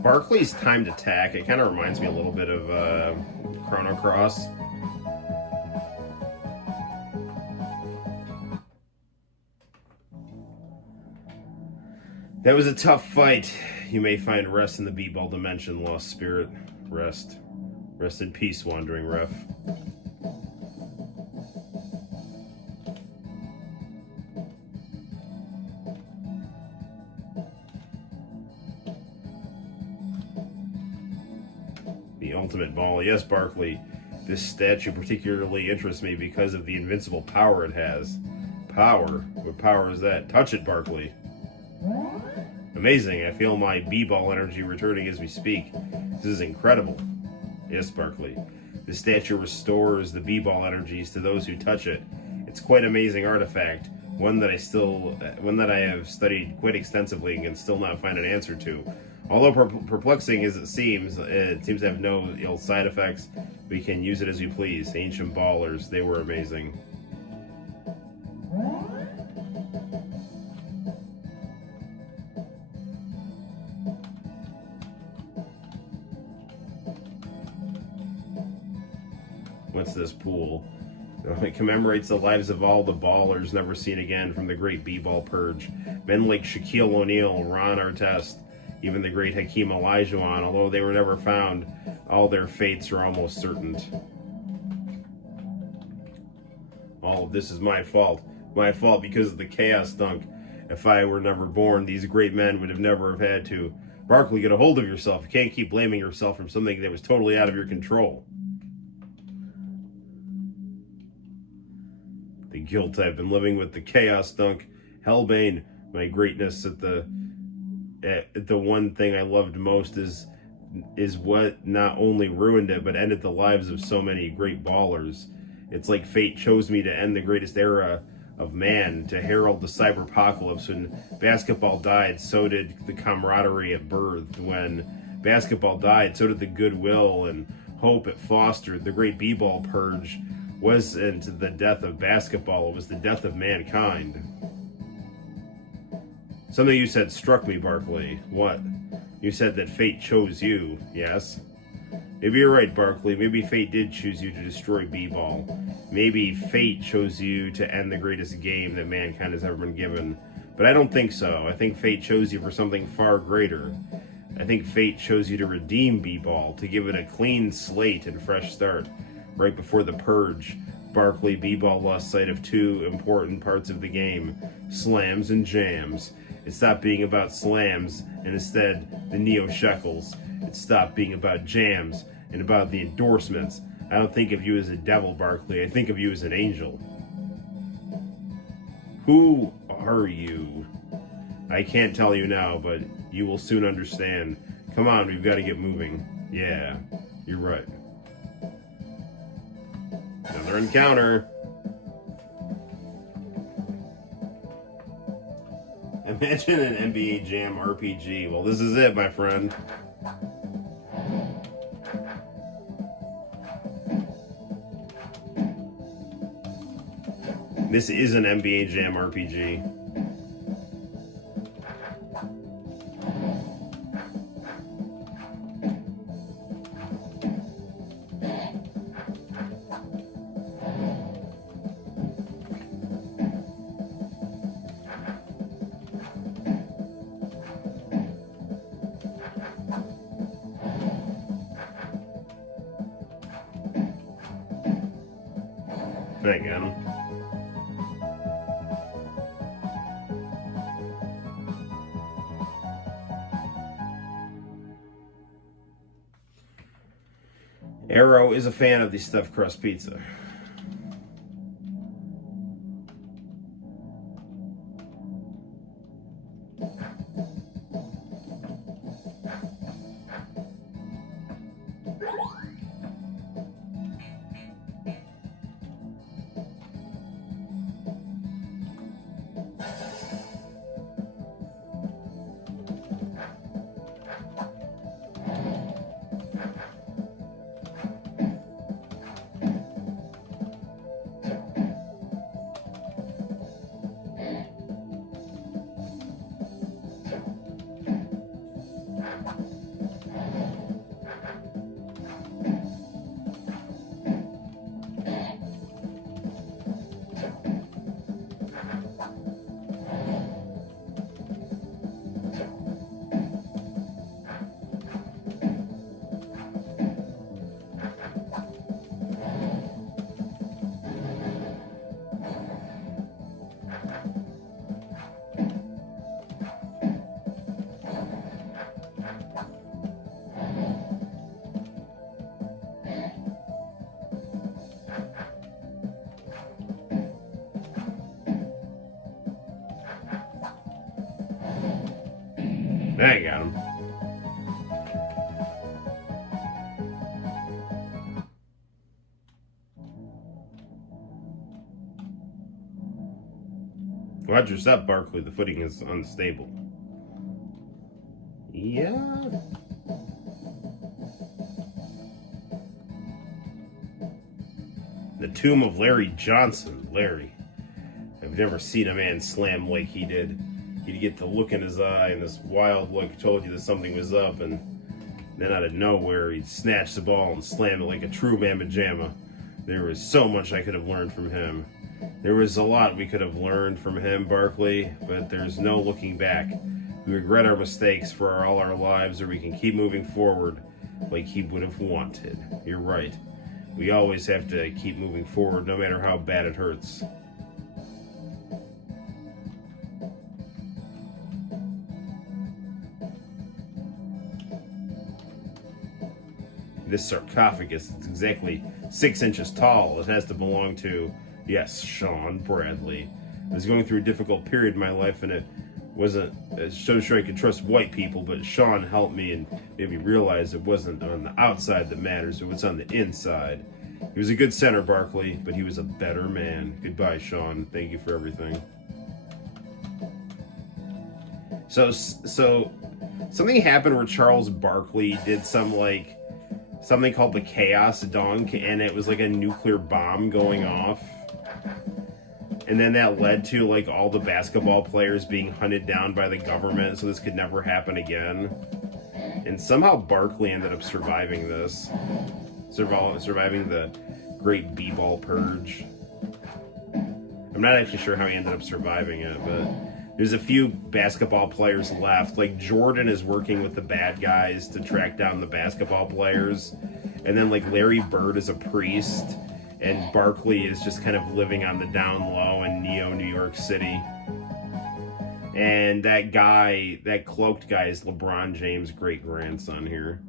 Barkley's timed attack, it kind of reminds me a little bit of Chrono Cross. That was a tough fight. You may find rest in the B-ball dimension, lost spirit. Rest. Rest in peace, wandering ref. The ultimate ball. Yes, Barkley. This statue particularly interests me because of the invincible power it has. Power? What power is that? Touch it, Barkley. Amazing. I feel my B-ball energy returning as we speak. This is incredible. Yes, Barkley. The statue restores the B-ball energies to those who touch it. It's quite an amazing artifact, one that I have studied quite extensively and can still not find an answer to. Although perplexing as it seems to have no ill side effects. We can use it as we please. Ancient ballers, they were amazing. What's this pool? It commemorates the lives of all the ballers never seen again from the great B-ball purge. Men like Shaquille O'Neal, Ron Artest, even the great Hakeem Olajuwon, although they were never found, all their fates are almost certain. All of this is my fault. My fault because of the chaos dunk. If I were never born, these great men would have never have had to. Barkley, get a hold of yourself. You can't keep blaming yourself from something that was totally out of your control. The guilt I've been living with, the chaos dunk, Hellbane, my greatness at the one thing I loved most is what not only ruined it, but ended the lives of so many great ballers. It's like fate chose me to end the greatest era of man, to herald the cyberpocalypse. When basketball died, so did the camaraderie it birthed. When basketball died, so did the goodwill and hope it fostered. The great B-ball purge wasn't the death of basketball, it was the death of mankind. Something you said struck me, Barkley. What? You said that fate chose you, yes? Maybe you're right, Barkley. Maybe fate did choose you to destroy B-ball. Maybe fate chose you to end the greatest game that mankind has ever been given. But I don't think so. I think fate chose you for something far greater. I think fate chose you to redeem B-ball, to give it a clean slate and fresh start. Right before the purge, Barkley, B-ball lost sight of two important parts of the game, slams and jams. It stopped being about slams and instead the neo-shekels. It stopped being about jams and about the endorsements. I don't think of you as a devil, Barkley. I think of you as an angel. Who are you? I can't tell you now, but you will soon understand. Come on, we've got to get moving. Yeah, you're right. Another encounter. Imagine an NBA Jam RPG. Well, this is it, my friend. This is an NBA Jam RPG. Again. Arrow is a fan of the stuffed crust pizza. I got him. Watch your step, Barkley. The footing is unstable. Yeah. The tomb of Larry Johnson. Larry. I've never seen a man slam like he did. He'd get the look in his eye, and this wild look told you that something was up, and then out of nowhere, he'd snatch the ball and slam it like a true mamma jamma. There was so much I could have learned from him. There was a lot we could have learned from him, Barkley, but there's no looking back. We regret our mistakes for all our lives, or we can keep moving forward like he would have wanted. You're right. We always have to keep moving forward, no matter how bad it hurts. This sarcophagus is exactly 6 inches tall. It has to belong to, yes, Sean Bradley. I was going through a difficult period in my life, and it wasn't so sure I could trust white people, but Sean helped me and made me realize it wasn't on the outside that matters, it was on the inside. He was a good center, Barkley, but he was a better man. Goodbye, Sean. Thank you for everything. So something happened where Charles Barkley did something called the Chaos Dunk, and it was like a nuclear bomb going off. And then that led to like all the basketball players being hunted down by the government, so this could never happen again. And somehow Barkley ended up surviving this. Surviving the Great B-Ball Purge. I'm not actually sure how he ended up surviving it, but there's a few basketball players left. Like Jordan is working with the bad guys to track down the basketball players. And then like Larry Bird is a priest. And Barkley is just kind of living on the down low in New York City. And that guy, that cloaked guy, is LeBron James' great-grandson here.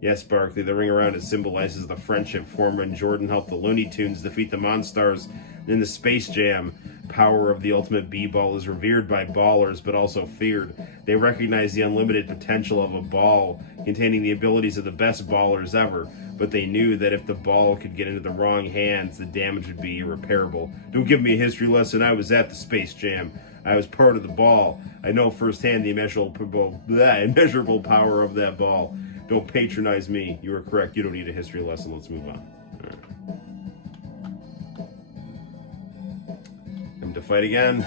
Yes, Barkley, the ring around it symbolizes the friendship formed when Jordan helped the Looney Tunes defeat the Monstars in the Space Jam. Power of the ultimate B-ball is revered by ballers, but also feared. They recognize the unlimited potential of a ball containing the abilities of the best ballers ever, but they knew that if the ball could get into the wrong hands, the damage would be irreparable. Don't give me a history lesson. I was at the Space Jam. I was part of the ball. I know firsthand the immeasurable power of that ball. Don't patronize me. You were correct. You don't need a history lesson. Let's move on. All right. Time to fight again.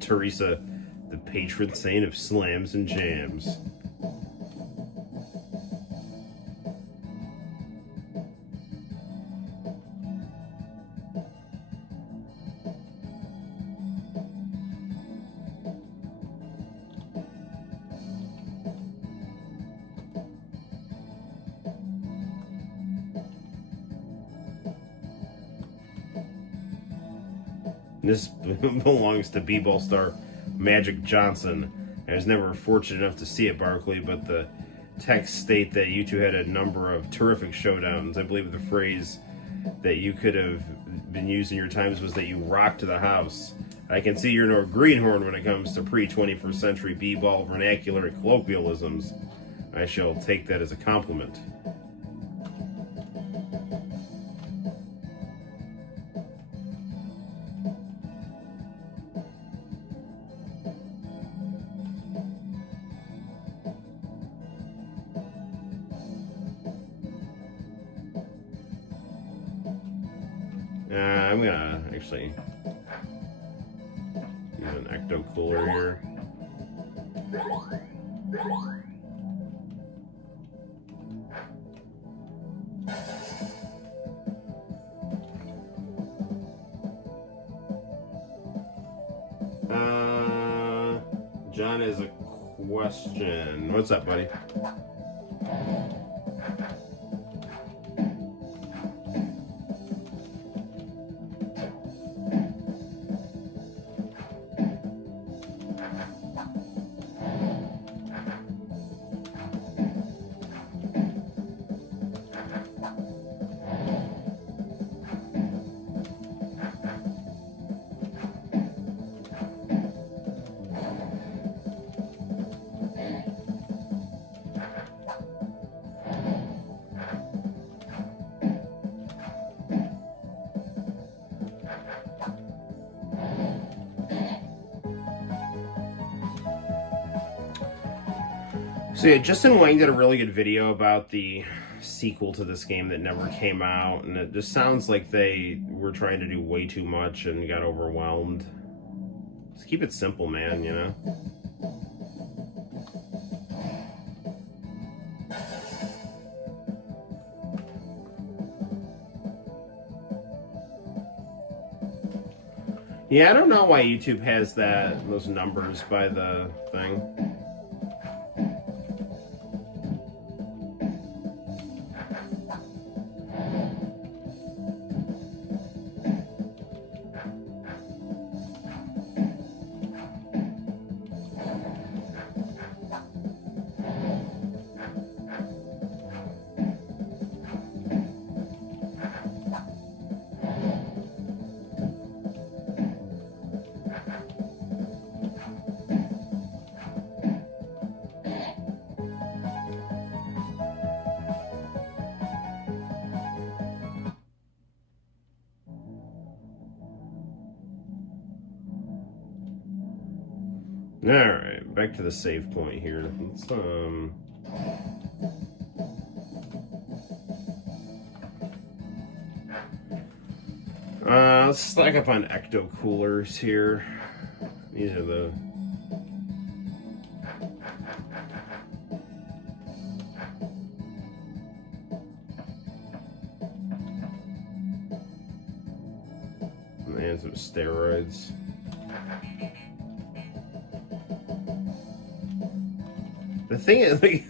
Teresa, the patron saint of slams and jams. This belongs to B-ball star Magic Johnson. I was never fortunate enough to see it, Barkley, but the texts state that you two had a number of terrific showdowns. I believe the phrase that you could have been using your times was that you rocked the house. I can see you're no greenhorn when it comes to pre-21st century B-ball vernacular and colloquialisms. I shall take that as a compliment. I'm gonna actually use an ecto cooler here. John has a question. What's up, buddy? So yeah, Justin Wang did a really good video about the sequel to this game that never came out, and it just sounds like they were trying to do way too much and got overwhelmed. Just keep it simple, man, you know? Yeah, I don't know why YouTube has those numbers by the thing. Alright, back to the save point here. Let's stack up on ecto coolers here. These are the and some steroids. The thing is, like,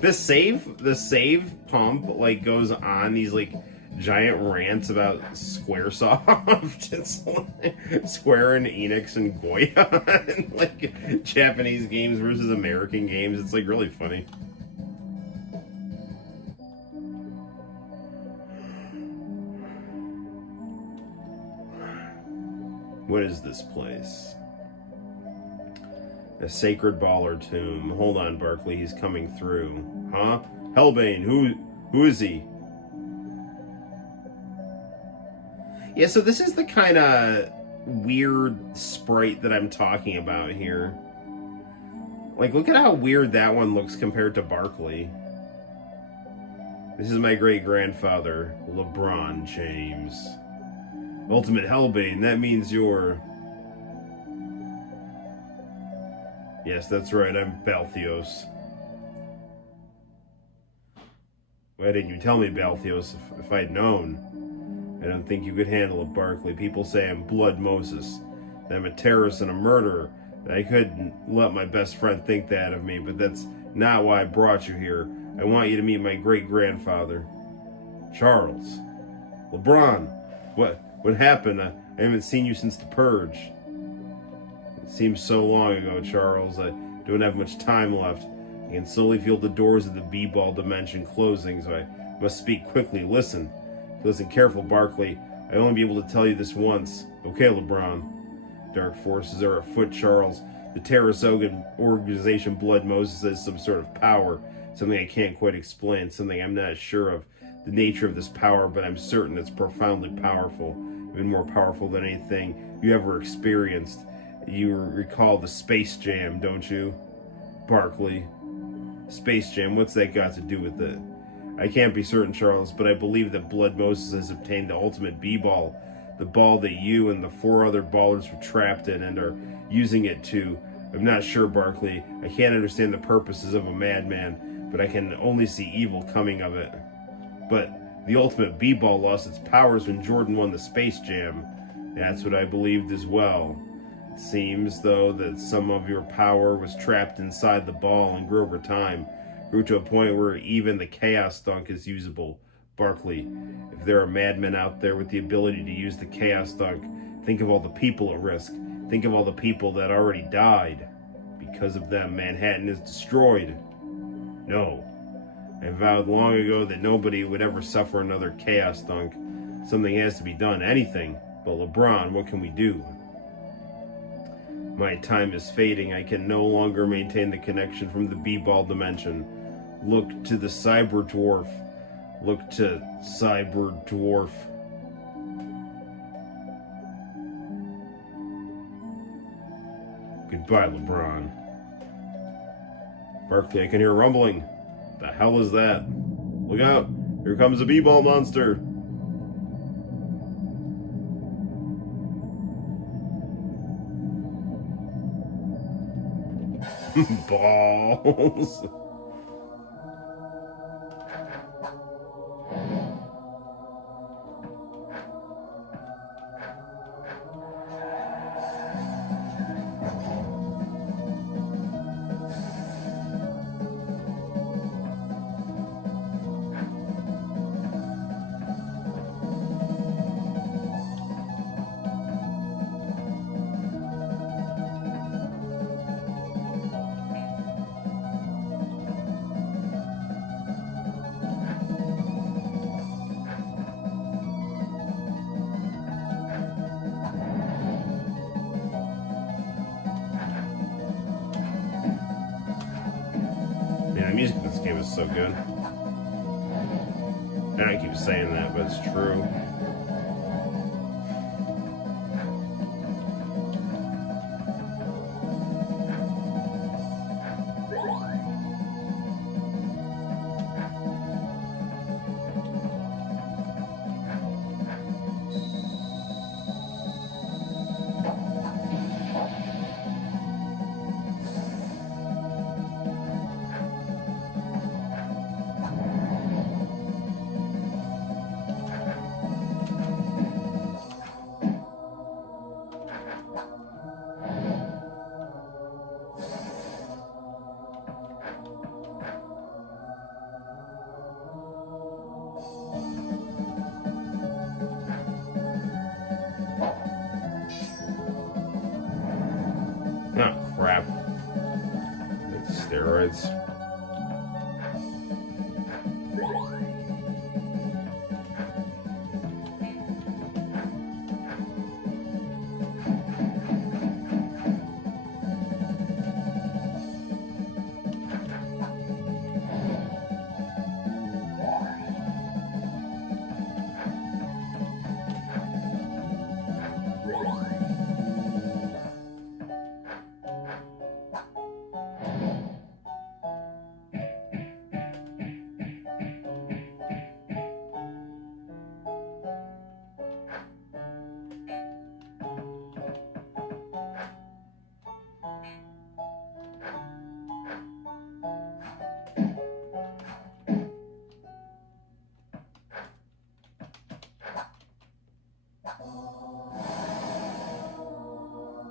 the save pump like goes on these like giant rants about Squaresoft. It's like Square and Enix and Goya, and like Japanese games versus American games. It's like really funny. What is this place? A sacred baller tomb. Hold on, Barkley. He's coming through. Huh? Hellbane. Who is he? Yeah, so this is the kind of weird sprite that I'm talking about here. Like, look at how weird that one looks compared to Barkley. This is my great-grandfather, LeBron James. Ultimate Hellbane. That means you're... Yes, that's right, I'm Balthios. Why didn't you tell me, Balthios, if I'd known? I don't think you could handle it, Barkley. People say I'm Blood Moses, that I'm a terrorist and a murderer. I couldn't let my best friend think that of me, but that's not why I brought you here. I want you to meet my great-grandfather, Charles. LeBron, what happened? I haven't seen you since the Purge. It seems so long ago, Charles. I don't have much time left. I can slowly feel the doors of the B-ball dimension closing, so I must speak quickly. Listen. Listen careful, Barkley. I'll only be able to tell you this once. Okay, LeBron. Dark forces are afoot, Charles. The terrorist organization Blood Moses has some sort of power. Something I can't quite explain. Something I'm not sure of the nature of this power, but I'm certain it's profoundly powerful. Even more powerful than anything you ever experienced. You recall the Space Jam, don't you? Barkley. Space Jam, what's that got to do with it? I can't be certain, Charles, but I believe that Blood Moses has obtained the ultimate B-ball, The ball that you and the 4 other ballers were trapped in and are using it to... I'm not sure, Barkley. I can't understand the purposes of a madman, but I can only see evil coming of it. But the ultimate B-ball lost its powers when Jordan won the Space Jam. That's what I believed as well. It seems, though, that some of your power was trapped inside the ball and grew over time. Grew to a point where even the Chaos Dunk is usable. Barkley, if there are madmen out there with the ability to use the Chaos Dunk, think of all the people at risk. Think of all the people that already died. Because of them, Manhattan is destroyed. No. I vowed long ago that nobody would ever suffer another Chaos Dunk. Something has to be done, anything. But LeBron, what can we do? My time is fading. I can no longer maintain the connection from the B-ball dimension. Look to the Cyber Dwarf. Look to Cyber Dwarf. Goodbye, LeBron. Barkley, I can hear rumbling. The hell is that? Look out! Here comes a B-ball monster! Balls! The music in this game is so good. And I keep saying that, but it's true. Oh, crap. It's steroids.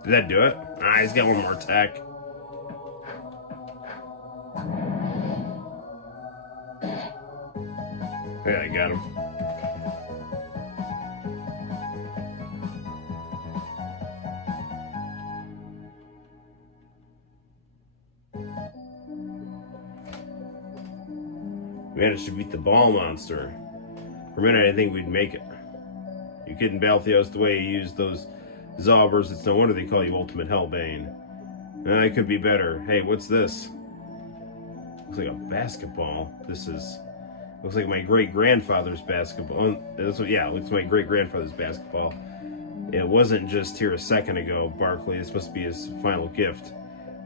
Did that do it? Ah, he's got one more attack. Yeah, I got him. Managed to beat the ball monster. For a minute, I didn't think we'd make it. You kidding, Balthios, the way you used those Zobbers, it's no wonder they call you Ultimate Hellbane. I could be better. Hey, what's this? Looks like a basketball. Looks like my great-grandfather's basketball. Yeah, it looks like my great-grandfather's basketball. It wasn't just here a second ago, Barkley. It's supposed to be his final gift.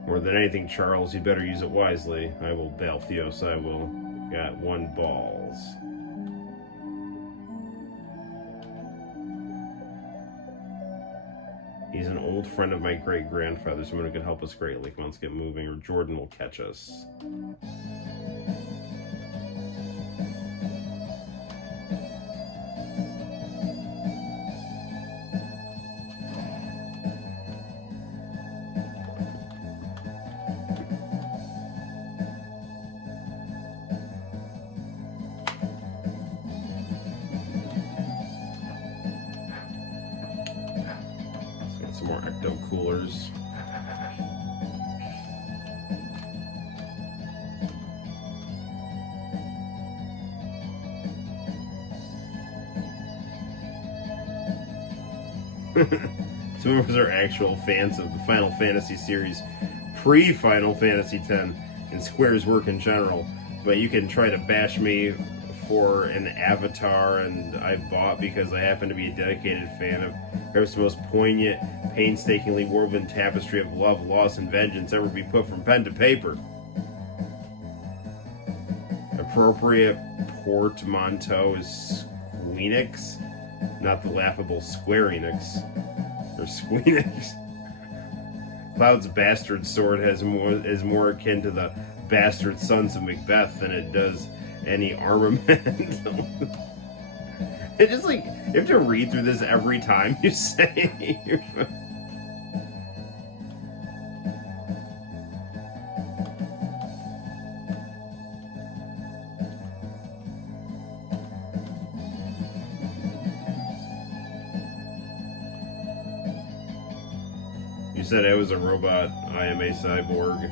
More than anything, Charles, you better use it wisely. I will, Balthios, I will. Got 1 balls. He's an old friend of my great-grandfather, someone who could help us greatly. Come on, let's get moving, or Jordan will catch us. Some more ecto coolers. Some of us are actual fans of the Final Fantasy series, pre-Final Fantasy X, and Square's work in general. But you can try to bash me for an avatar, and I bought because I happen to be a dedicated fan of perhaps the most poignant, painstakingly woven tapestry of love, loss, and vengeance ever be put from pen to paper. Appropriate portmanteau is Squeenix, not the laughable Square Enix. Or Squeenix. Cloud's bastard sword is more akin to the bastard sons of Macbeth than it does any armament. It's just like, you have to read through this every time you say You said I was a robot. I am a cyborg.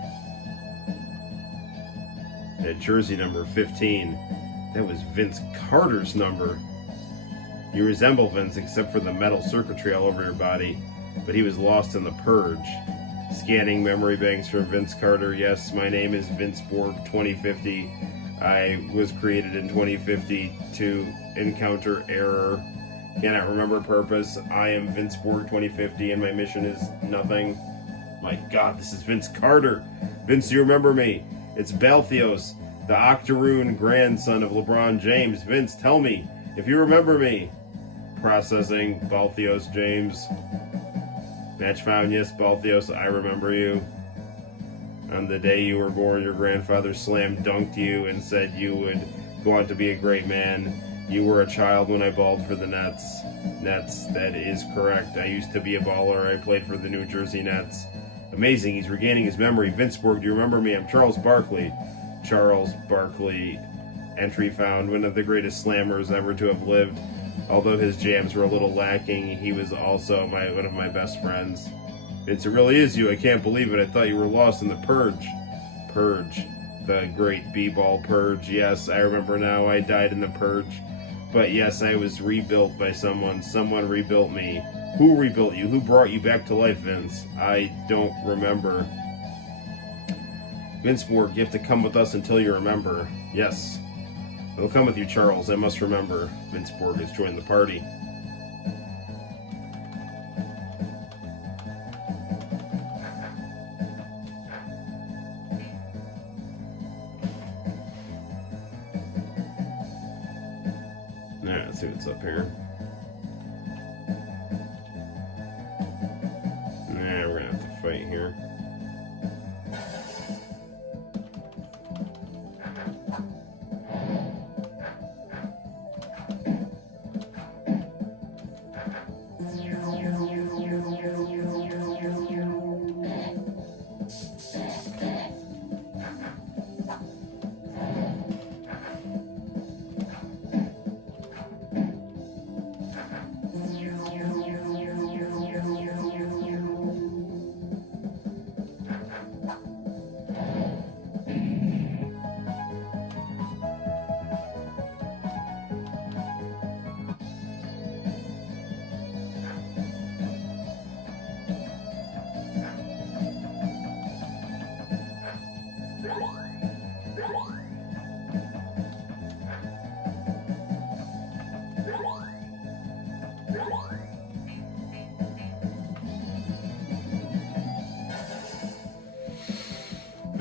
That jersey number 15. That was Vince Carter's number. You resemble Vince except for the metal circuitry all over your body, but he was lost in the purge. Scanning memory banks for Vince Carter. Yes, my name is Vince Borg 2050. I was created in 2050 to encounter error. Cannot remember purpose. I am Vince Borg 2050 and my mission is nothing. My God, this is Vince Carter. Vince, do you remember me? It's Balthios, the octoroon grandson of LeBron James. Vince, tell me if you remember me. Processing, Balthios James. Match found, yes, Balthios, I remember you. On the day you were born, your grandfather slam dunked you and said you would go on to be a great man. You were a child when I balled for the Nets. Nets, that is correct. I used to be a baller. I played for the New Jersey Nets. Amazing, he's regaining his memory. Vince Borg, do you remember me? I'm Charles Barkley. Charles Barkley. Entry found, one of the greatest slammers ever to have lived. Although his jams were a little lacking, he was also one of my best friends. Vince, it really is you. I can't believe it. I thought you were lost in the purge. Purge. The great b-ball purge. Yes, I remember now. I died in the purge. But yes, I was rebuilt by someone. Someone rebuilt me. Who rebuilt you? Who brought you back to life, Vince? I don't remember. Vince Borg, you have to come with us until you remember. Yes. I'll come with you, Charles. I must remember. Vince Borg has joined the party. Alright, let's see what's up here. Nah, we're gonna have to fight here.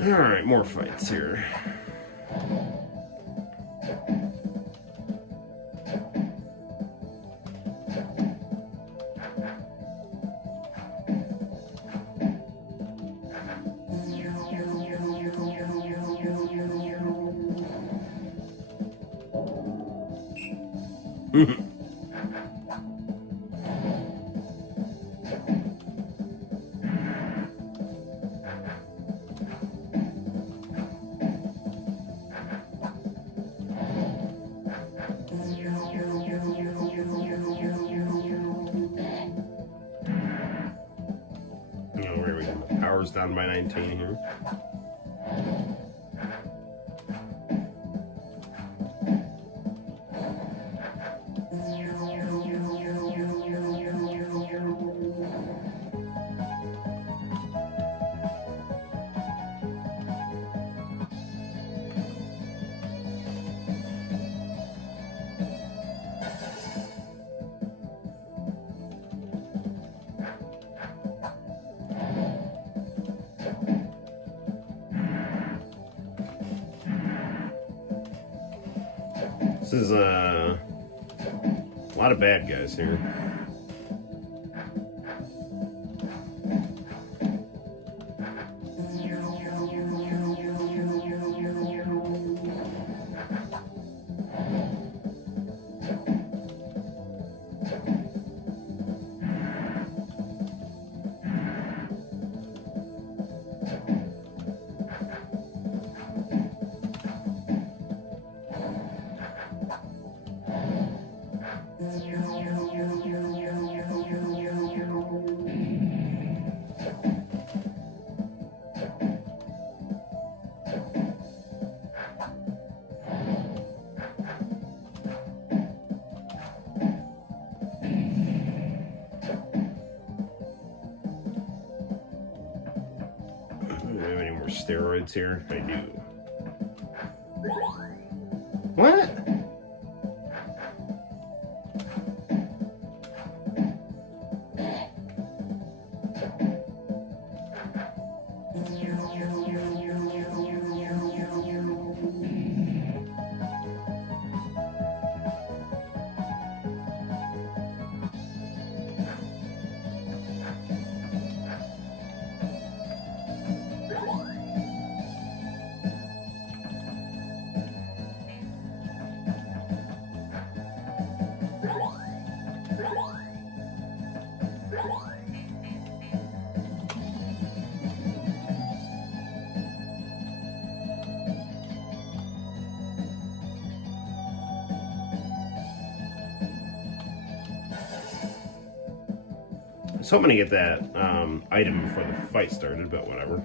Alright, more fights here. Where we go? Power's down by 19 here. This is a lot of bad guys here. Do we have any more steroids here? I do. What? I was hoping to get that item before the fight started, but whatever.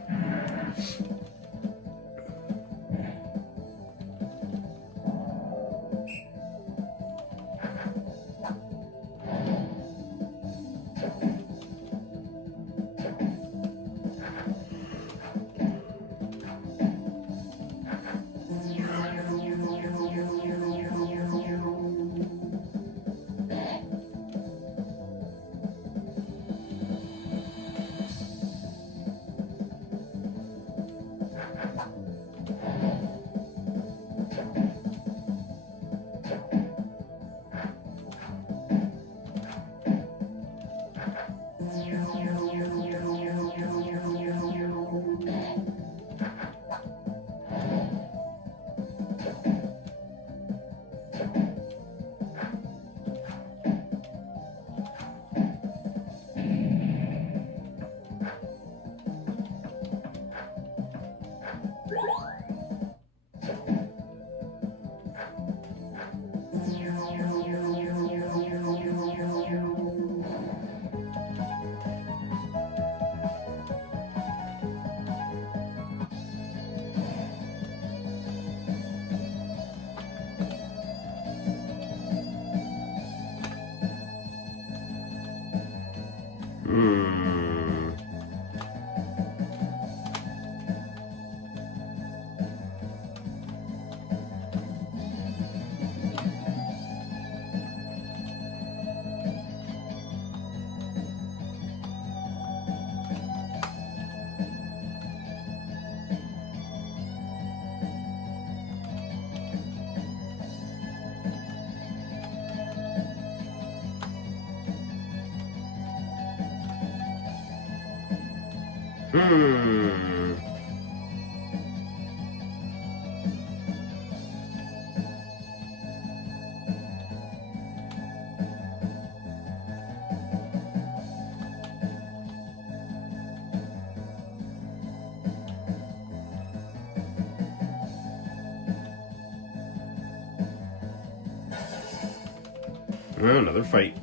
Oh, another fight.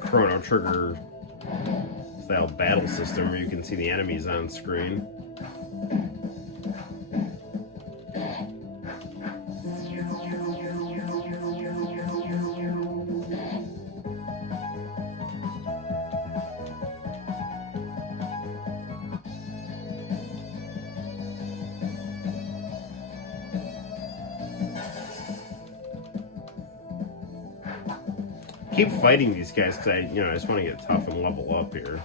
Chrono Trigger style battle system where you can see the enemies on screen. Keep fighting these guys because I just want to get tough and level up here.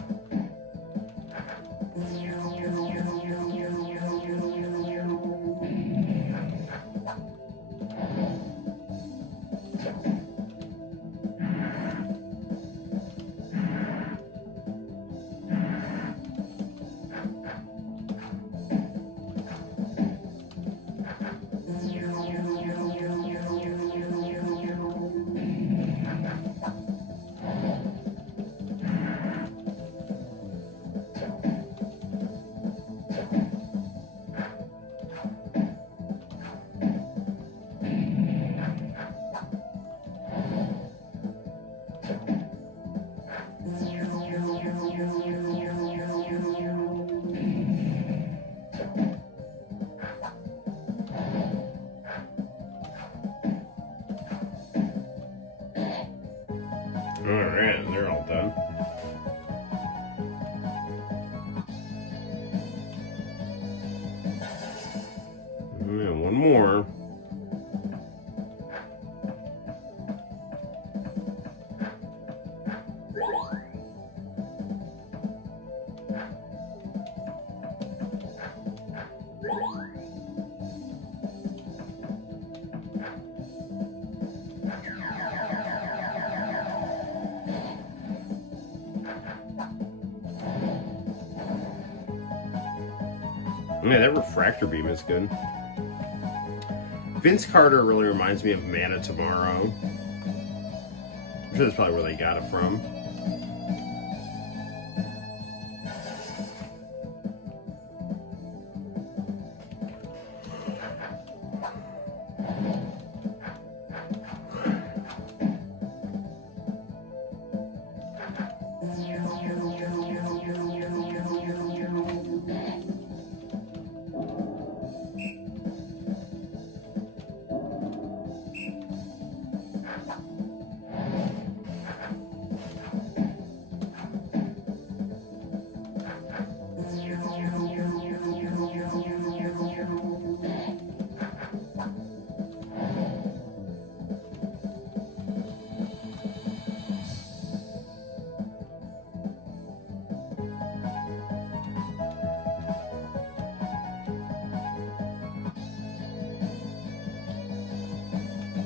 Alright, they're all done. And one more. Man, that refractor beam is good. Vince Carter really reminds me of Man of Tomorrow. I'm sure that's probably where they got it from.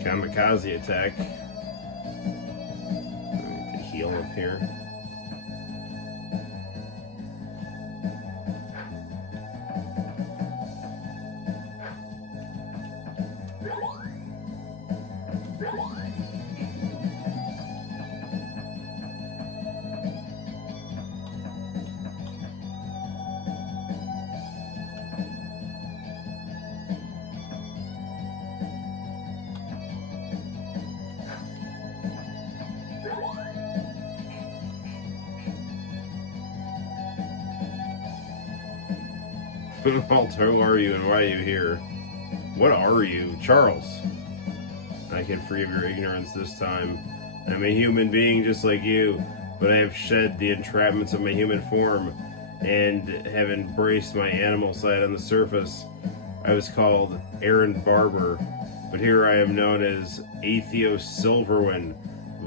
Kamikaze attack. I need to heal up here. Walter, who are you and why are you here? What are you? Charles. I can forgive your ignorance this time. I'm a human being just like you, but I have shed the entrapments of my human form and have embraced my animal side on the surface. I was called Aaron Barber, but here I am known as Atheos Silverwind,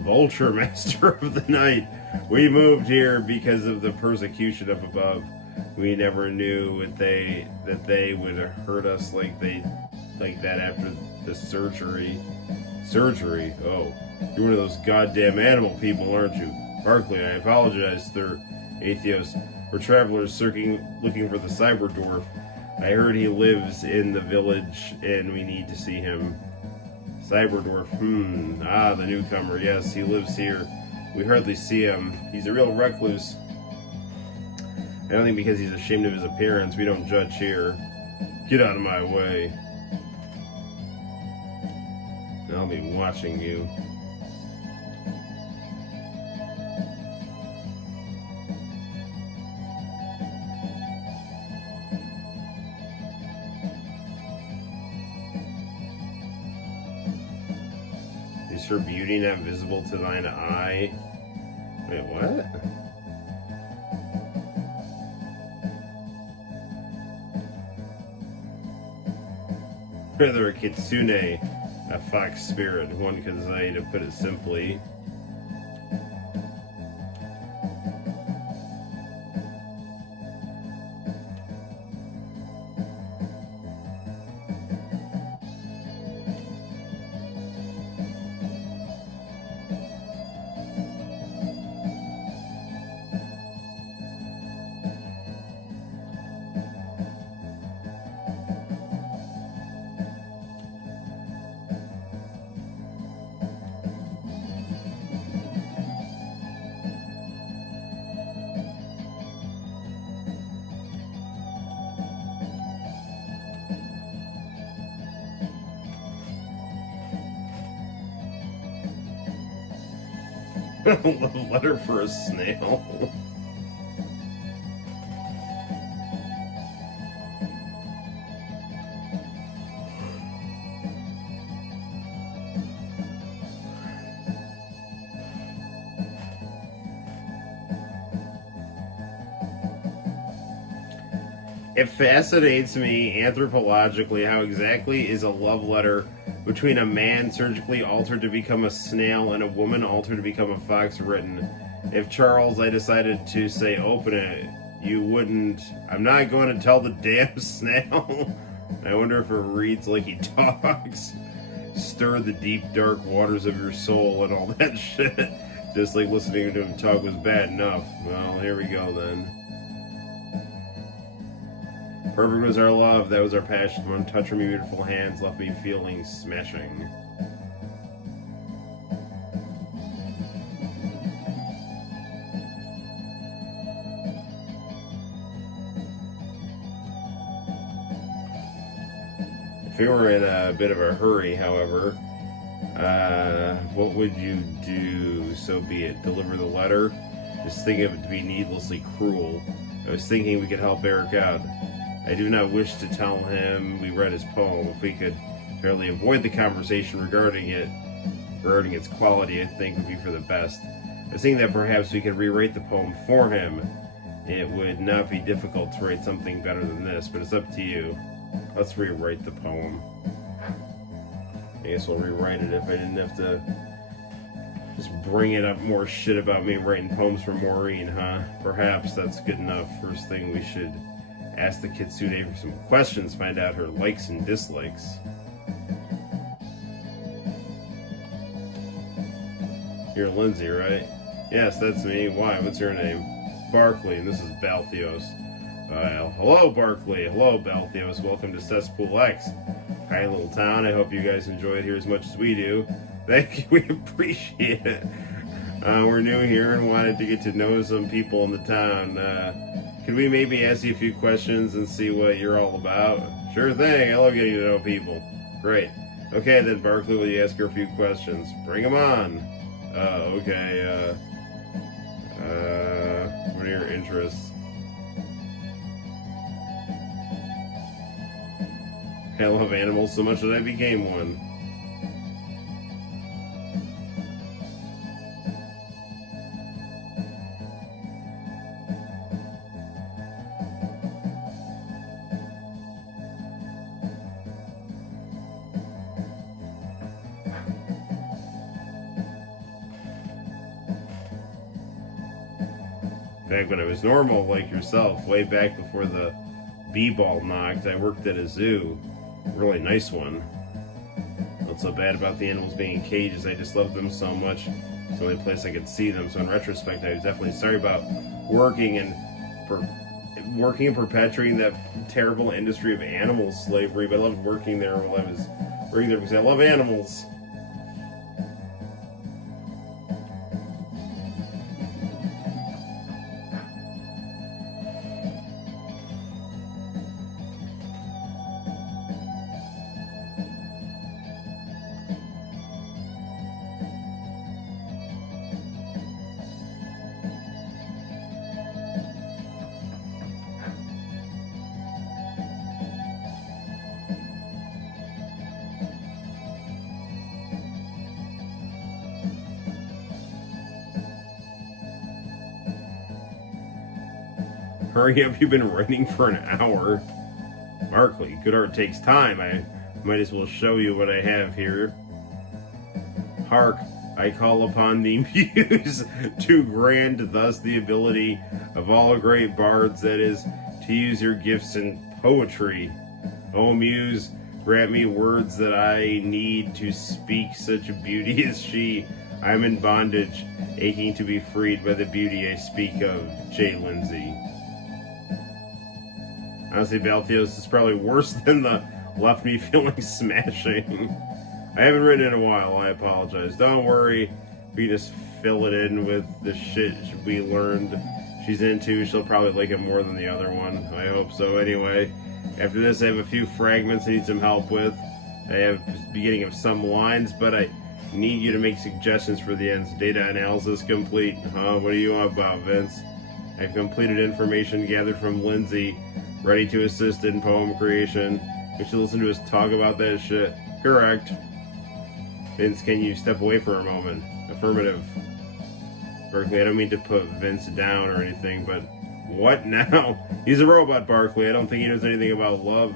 Vulture Master of the Night. We moved here because of the persecution up above. We never knew that they would hurt us like that after the surgery. Surgery? Oh, you're one of those goddamn animal people, aren't you? Barkley, I apologize, Sir Atheos. We're travelers looking for the cyber dwarf. I heard he lives in the village, and we need to see him. Cyber dwarf? The newcomer. Yes, he lives here. We hardly see him. He's a real recluse. I don't think because he's ashamed of his appearance, we don't judge here. Get out of my way. I'll be watching you. Is her beauty not visible to thine eye? Wait, what? Rather a kitsune, a fox spirit, one could say, to put it simply. Love letter for a snail. It fascinates me anthropologically how exactly is a love letter between a man surgically altered to become a snail and a woman altered to become a fox written. If Charles, I decided to say open it, you wouldn't. I'm not going to tell the damn snail. I wonder if it reads like he talks. Stir the deep dark waters of your soul and all that shit. Just like listening to him talk was bad enough. Well, here we go then. Perfect was our love, that was our passion. One touch from your beautiful hands left me feeling smashing. If you were in a bit of a hurry, however, what would you do? So be it. Deliver the letter? Just think of it to be needlessly cruel. I was thinking we could help Eric out. I do not wish to tell him we read his poem. If we could fairly avoid the conversation regarding its quality, I think would be for the best. I was thinking that perhaps we could rewrite the poem for him. It would not be difficult to write something better than this, but it's up to you. Let's rewrite the poem. I guess we'll rewrite it if I didn't have to just bring it up more shit about me writing poems for Maureen, huh? Perhaps that's good enough. First thing we should ask the kitsune for some questions, find out her likes and dislikes. You're Lindsay, right? Yes, that's me. Why? What's your name? Barkley, and this is Balthios. Hello, Barkley. Hello, Balthios. Welcome to Cesspool X. Hi, little town. I hope you guys enjoy it here as much as we do. Thank you. We appreciate it. We're new here and wanted to get to know some people in the town. Could we maybe ask you a few questions and see what you're all about? Sure thing. I love getting to know people. Great. Okay, then, Barkley, will you ask her a few questions? Bring them on. Okay. What are your interests? I love animals so much that I became one. Back when I was normal like yourself, way back before the b-ball knocked, I worked at a zoo. A really nice one. Not so bad about the animals being in cages, I just loved them so much. It's the only place I could see them, so in retrospect I was definitely sorry about working and perpetuating that terrible industry of animal slavery, but I loved working there while I was working there because I love animals. Hurry up, you've been writing for an hour. Barkley, good art takes time. I might as well show you what I have here. Hark, I call upon the muse to grant thus the ability of all great bards, that is, to use your gifts in poetry. O muse, grant me words that I need to speak such beauty as she. I'm in bondage, aching to be freed by the beauty I speak of. J. Lindsay. Honestly, Baltheos is probably worse than the left me feeling smashing. I haven't written in a while, I apologize. Don't worry, we just fill it in with the shit we learned she's into. She'll probably like it more than the other one. I hope so anyway. After this, I have a few fragments I need some help with. I have the beginning of some lines, but I need you to make suggestions for the ends. Data analysis complete. What do you want about, Vince? I've completed information gathered from Lindsay, ready to assist in poem creation. We should listen to us talk about that shit. Correct. Vince, can you step away for a moment? Affirmative. Barkley, I don't mean to put Vince down or anything, but what now? He's a robot, Barkley. I don't think he knows anything about love.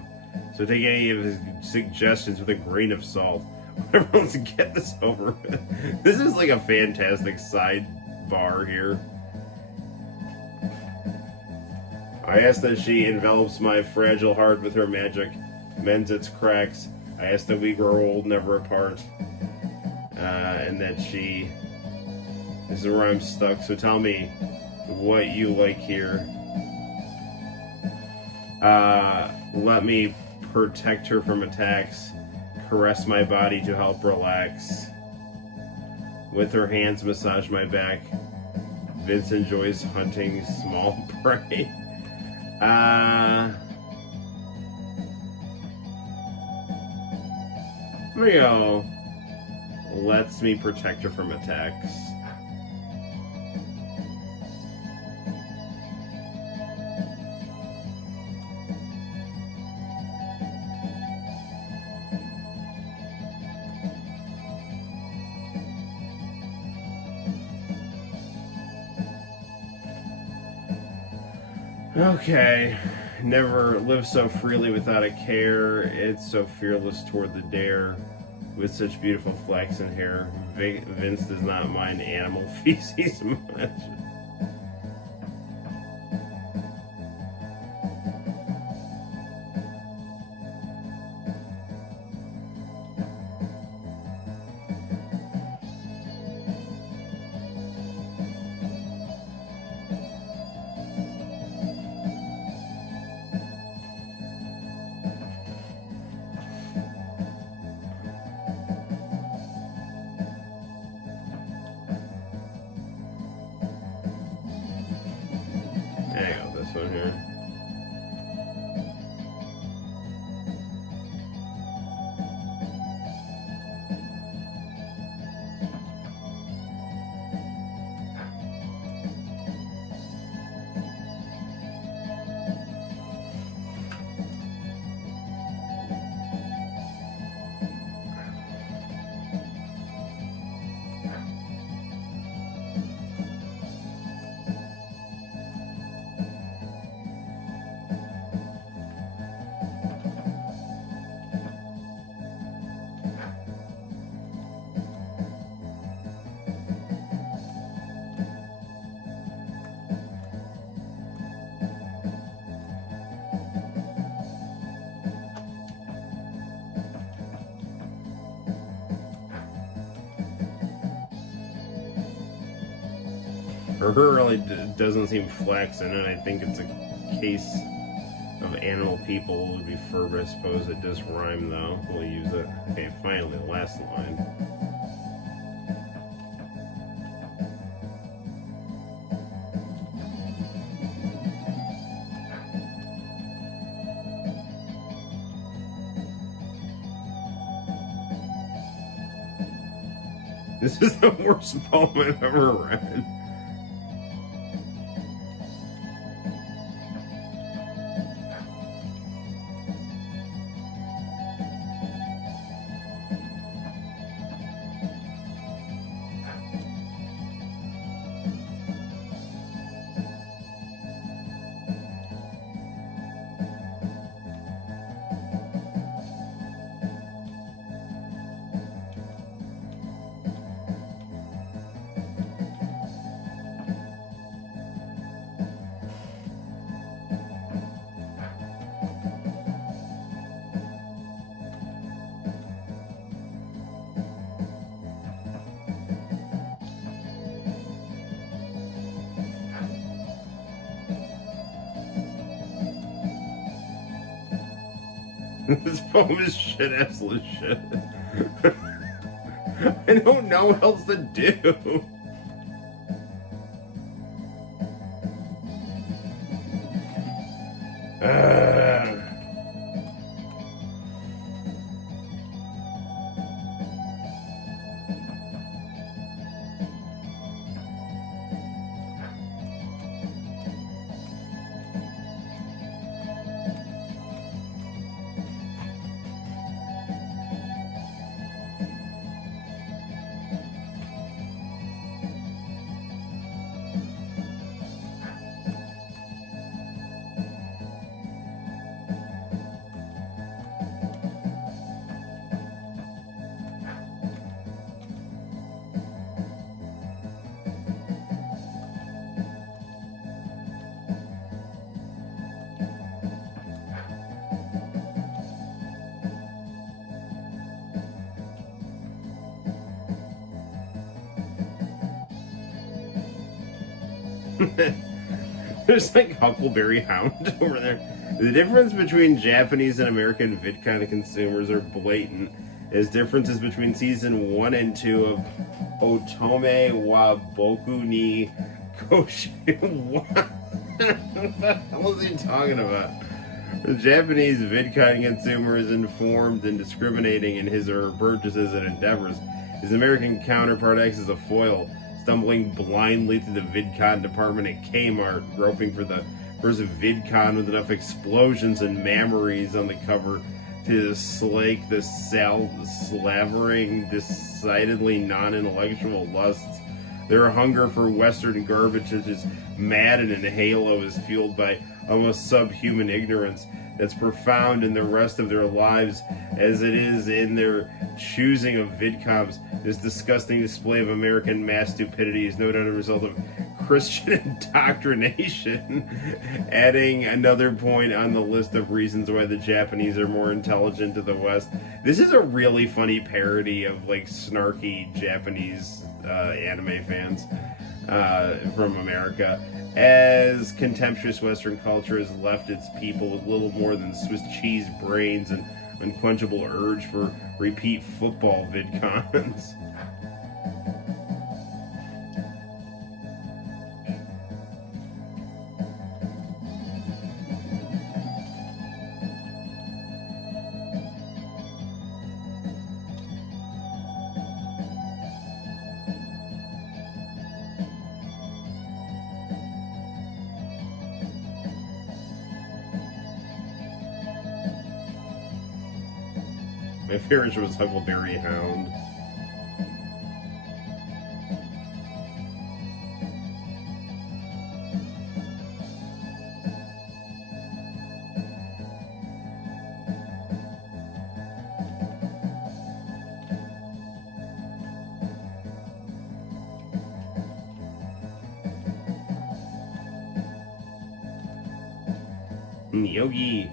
So take any of his suggestions with a grain of salt. Whatever, let's get this over with. This is like a fantastic sidebar here. I ask that she envelops my fragile heart with her magic, mends its cracks. I ask that we grow old, never apart. And that she... This is where I'm stuck, so tell me what you like here. Let me protect her from attacks. Caress my body to help relax. With her hands massage my back. Vince enjoys hunting small prey. There we go. Lets me protect her from attacks. Okay. Never lived so freely without a care. It's so fearless toward the dare. With such beautiful flaxen hair. Vince does not mind animal feces much. Hang on, this one here. Or her really doesn't seem flaxen, and I think it's a case of animal people would be fur, I suppose. It does rhyme, though. We'll use it. Okay, finally, last line. This is the worst poem I've ever read. This poem is shit, absolute shit. I don't know what else to do. There's like Huckleberry Hound over there. The difference between Japanese and American VidCon consumers are blatant, as differences between season 1 and 2 of Otome wa Boku ni Koshi. What the hell is he talking about? The Japanese VidCon consumer is informed and discriminating in his or her purchases and endeavors. His American counterpart acts as a foil, stumbling blindly through the VidCon department at Kmart, groping for the first VidCon with enough explosions and memories on the cover to slake the slavering, decidedly non-intellectual lusts. Their hunger for Western garbage is as Madden and Halo is fueled by almost subhuman ignorance that's profound in the rest of their lives as it is in their choosing of VidComs. This disgusting display of American mass stupidity is no doubt a result of Christian indoctrination, adding another point on the list of reasons why the Japanese are more intelligent to the West. This is a really funny parody of like snarky Japanese anime fans from America, as contemptuous Western culture has left its people with little more than Swiss cheese brains and unquenchable urge for repeat football VidCons. My favorite was Huckleberry Hound. Yogi.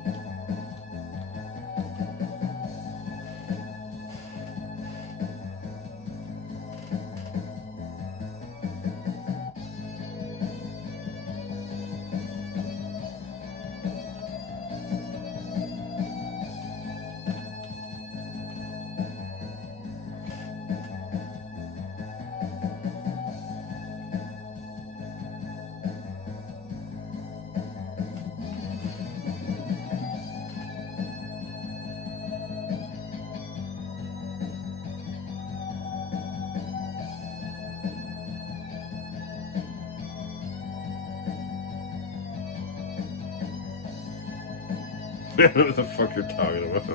I don't know what the fuck you're talking about.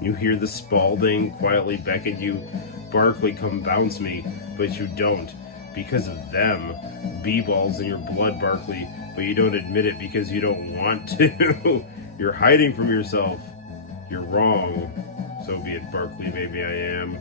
You hear the Spaulding quietly beckon you, Barkley, come bounce me, but you don't, because of them. bee-balls in your blood, Barkley, but you don't admit it because you don't want to. You're hiding from yourself. You're wrong. So be it, Barkley, maybe I am.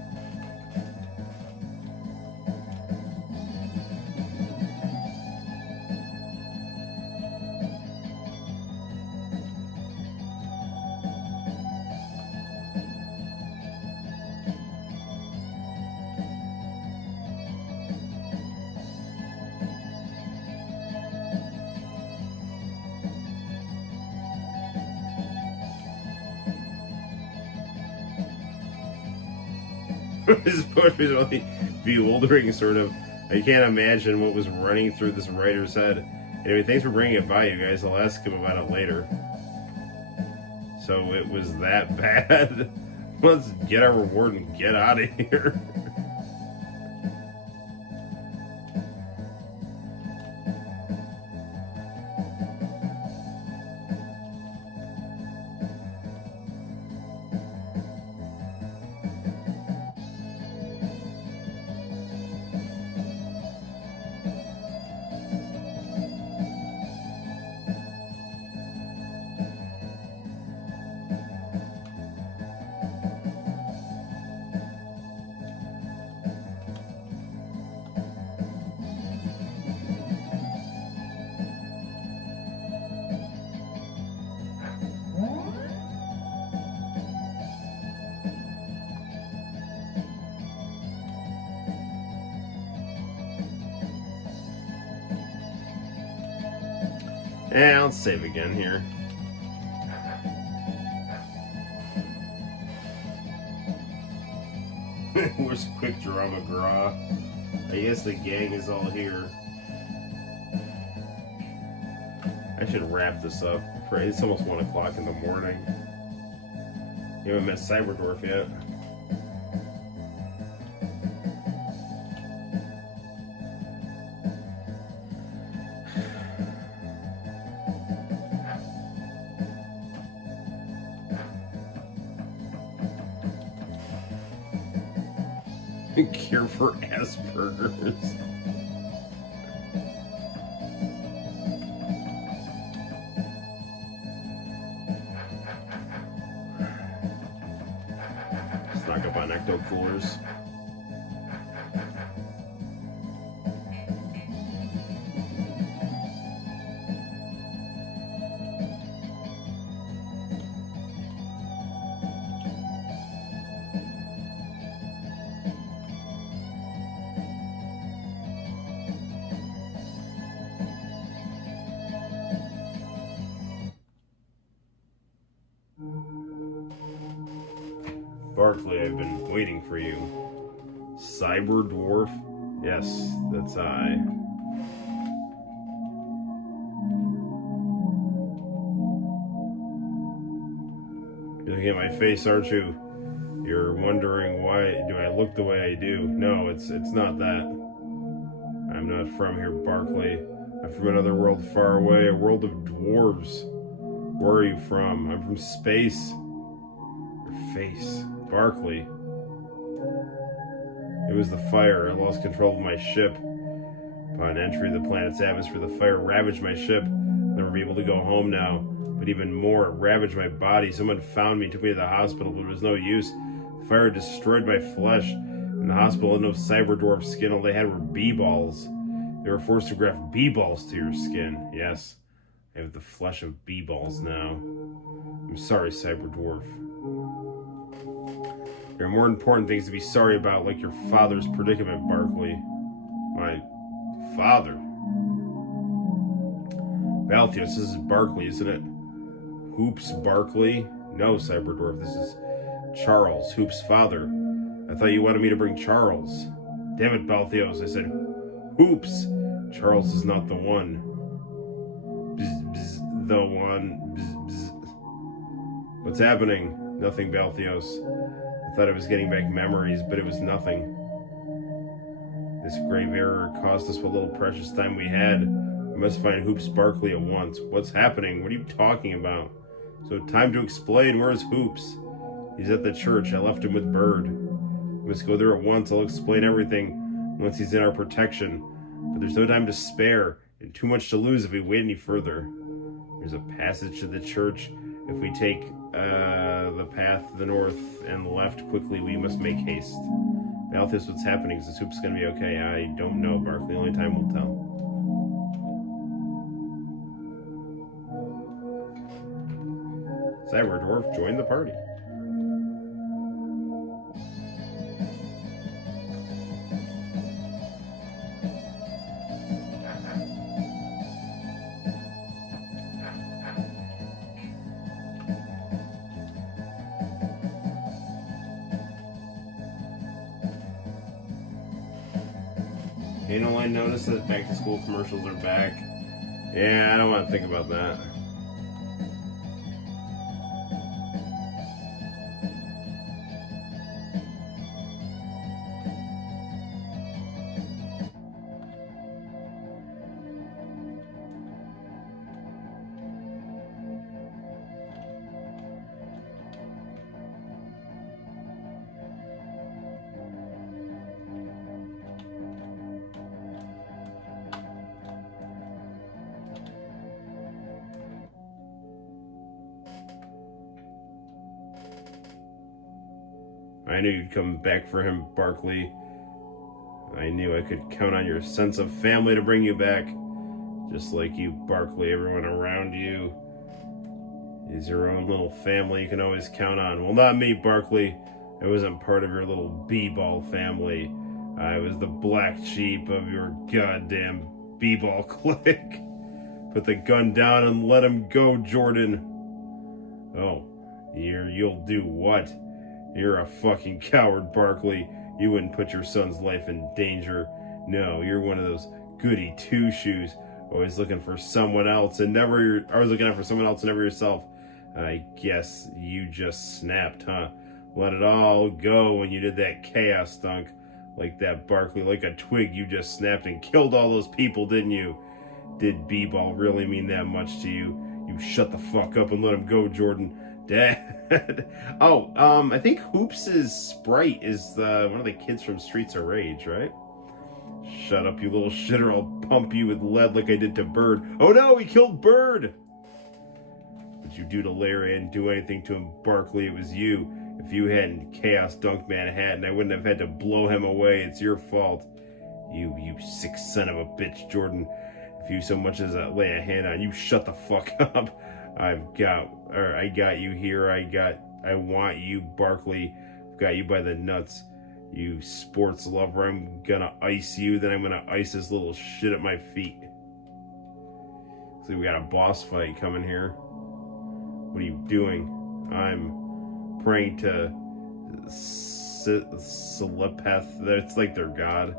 This book is really bewildering, sort of. I can't imagine what was running through this writer's head. Anyway, thanks for bringing it by, you guys. I'll ask him about it later. So it was that bad. Let's get our reward and get out of here. I'll save again here. Where's Quick Draw McGraw? I guess the gang is all here. I should wrap this up. It's almost 1 o'clock in the morning. You haven't met Cyberdwarf yet. Cure for Asperger's. Stock up on ecto coolers. Barkley, I've been waiting for you. Cyberdwarf? Yes, that's I. You're looking at my face, aren't you? You're wondering why do I look the way I do? No, it's not that. I'm not from here, Barkley. I'm from another world far away, a world of dwarves. Where are you from? I'm from space. Your face. Barkley. It was the fire. I lost control of my ship. Upon entry of the planet's atmosphere, the fire ravaged my ship. I'll never be able to go home now. But even more, it ravaged my body. Someone found me, took me to the hospital, but it was no use. The fire destroyed my flesh. In the hospital had no cyberdwarf skin. All they had were bee balls. They were forced to graft bee balls to your skin. Yes, I have the flesh of bee balls now. I'm sorry, cyberdwarf. There are more important things to be sorry about, like your father's predicament, Barkley. My father? Balthios, this is Barkley, isn't it? Hoops Barkley? No, Cyberdwarf, this is Charles, Hoops' father. I thought you wanted me to bring Charles. Damn it, Balthios, I said Hoops. Charles is not the one. Bzz, bzz, the one. Bzz, bzz. What's happening? Nothing, Balthios. I thought I was getting back memories, but it was nothing. This grave error cost us what little precious time we had. We must find Hoops Barkley at once. What's happening? What are you talking about? So time to explain. Where is Hoops? He's at the church. I left him with Bird. We must go there at once. I'll explain everything once he's in our protection. But there's no time to spare, and too much to lose if we wait any further. There's a passage to the church. If we take the path to the north and left quickly, we must make haste. Now, this what's happening. Is this hoop's gonna be okay? I don't know, Barkley. Only time will tell. Cyber Dwarf joined the party. You know, I noticed that back to school commercials are back. Yeah, I don't want to think about that. I knew you'd come back for him, Barkley. I knew I could count on your sense of family to bring you back. Just like you, Barkley, everyone around you is your own little family you can always count on. Well, not me, Barkley. I wasn't part of your little b-ball family. I was the black sheep of your goddamn b-ball clique. Put the gun down and let him go, Jordan. Oh, you'll do what? You're a fucking coward, Barkley. You wouldn't put your son's life in danger. No, you're one of those goody two-shoes, always looking for someone else and never... always looking out for someone else and never yourself. I guess you just snapped, huh? Let it all go when you did that chaos dunk. Like that, Barkley, like a twig, you just snapped and killed all those people, didn't you? Did b-ball really mean that much to you? You shut the fuck up and let him go, Jordan. Dad. Oh, I think Hoops' sprite is one of the kids from Streets of Rage, right? Shut up, you little shitter. I'll pump you with lead like I did to Bird. Oh no, he killed Bird! What'd you do to Larry? I didn't do anything to him, Barkley. It was you. If you hadn't Chaos Dunked Manhattan, I wouldn't have had to blow him away. It's your fault. You sick son of a bitch, Jordan. If you so much as lay a hand on you, shut the fuck up. I got you here. I want you, Barkley. I've got you by the nuts. You sports lover. I'm gonna ice you, then I'm gonna ice this little shit at my feet. So we got a boss fight coming here. What are you doing? I'm praying to Silepeth. It's like their god.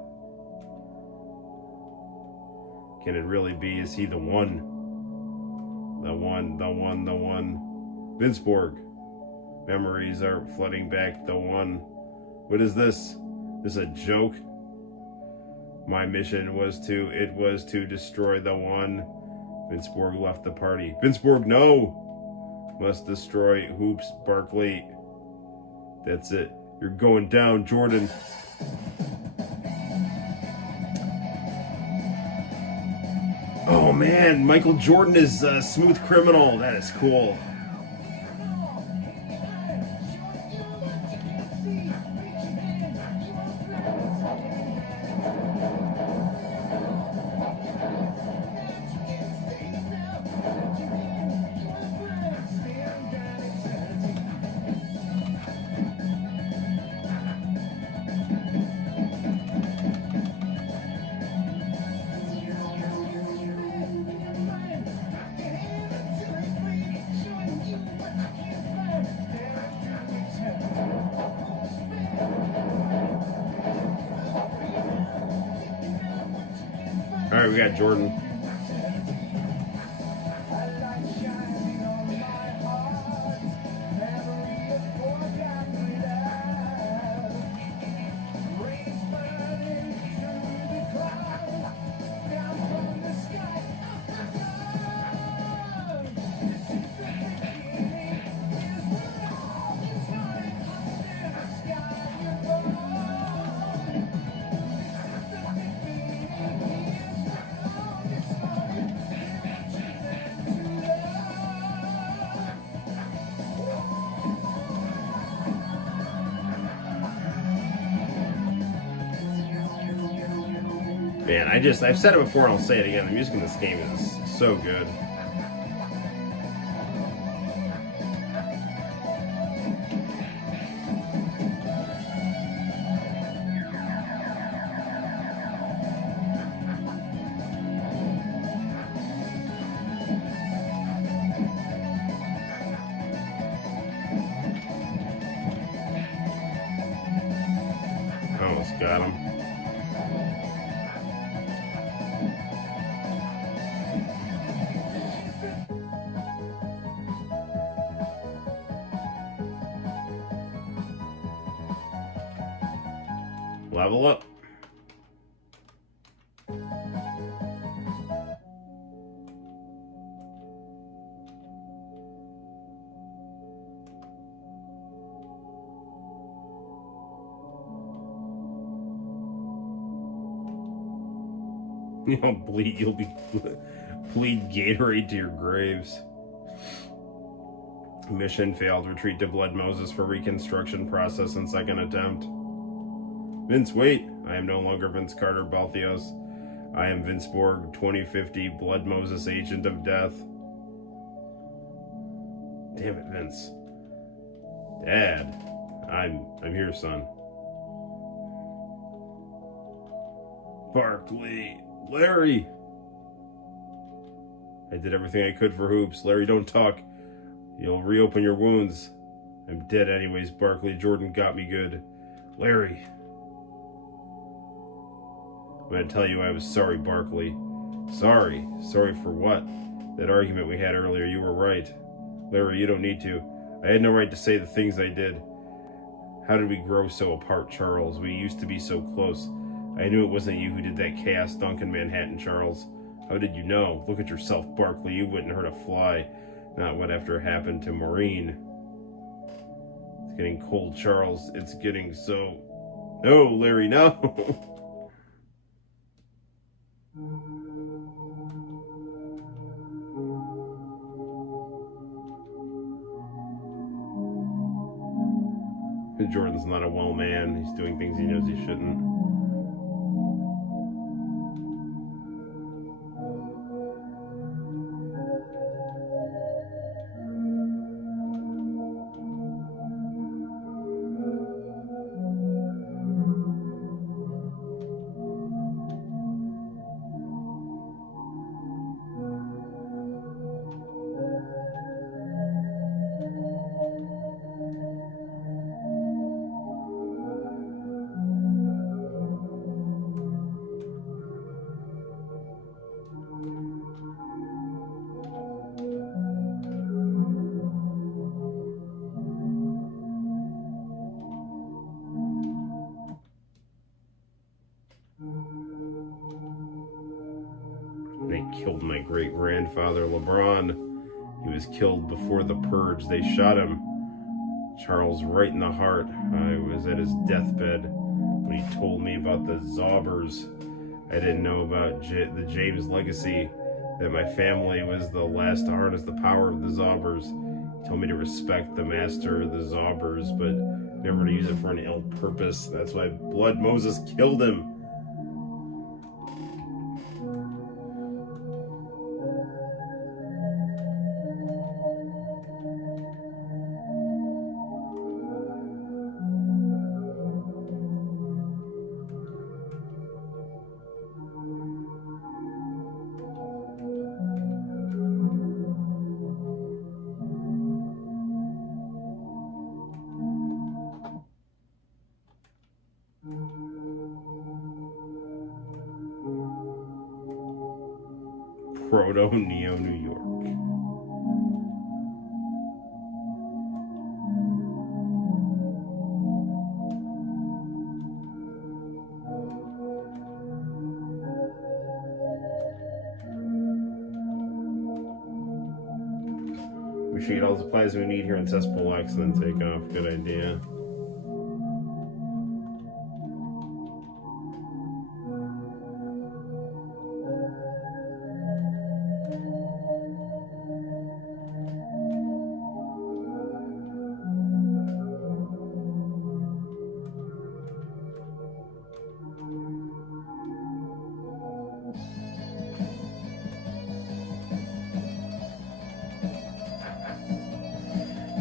Can it really be? Is he the one? The one. Vinceborg. Memories are flooding back. The one. What is this? This a joke? My mission was to destroy the one. Vinceborg left the party. Vinceborg, no! Must destroy Hoops, Barkley. That's it. You're going down, Jordan. Oh man, Michael Jordan is a Smooth Criminal. That is cool. All right, we got Jordan. Man, I've said it before and I'll say it again. The music in this game is so good. Almost got him. Level up. You'll bleed Gatorade to your graves. Mission failed. Retreat to Blood Moses for reconstruction process and second attempt. Vince, wait. I am no longer Vince Carter Balthios. I am Vince Borg, 2050 Blood Moses, Agent of Death. Damn it, Vince. Dad. I'm here, son. Barkley. Larry! I did everything I could for Hoops. Larry, don't talk. You'll reopen your wounds. I'm dead anyways, Barkley. Jordan got me good. Larry. I'm gonna tell you I was sorry, Barkley. Sorry? Sorry for what? That argument we had earlier, you were right. Larry, you don't need to. I had no right to say the things I did. How did we grow so apart, Charles? We used to be so close. I knew it wasn't you who did that chaos dunk in Manhattan, Charles. How did you know? Look at yourself, Barkley. You wouldn't hurt a fly. Not what after happened to Maureen. It's getting cold, Charles. It's getting so... No, Larry, no! Jordan's not a well man. He's doing things he knows he shouldn't. They killed my great-grandfather, LeBron. He was killed before the purge. They shot him. Charles right in the heart. I was at his deathbed when he told me about the Zobbers. I didn't know about the James legacy, that my family was the last to harness the power of the Zobbers. He told me to respect the master of the Zobbers, but never to use it for an ill purpose. That's why Blood Moses killed him. Proto-Neo New York. We should get all the supplies we need here in Cesspool X and then take off. Good idea.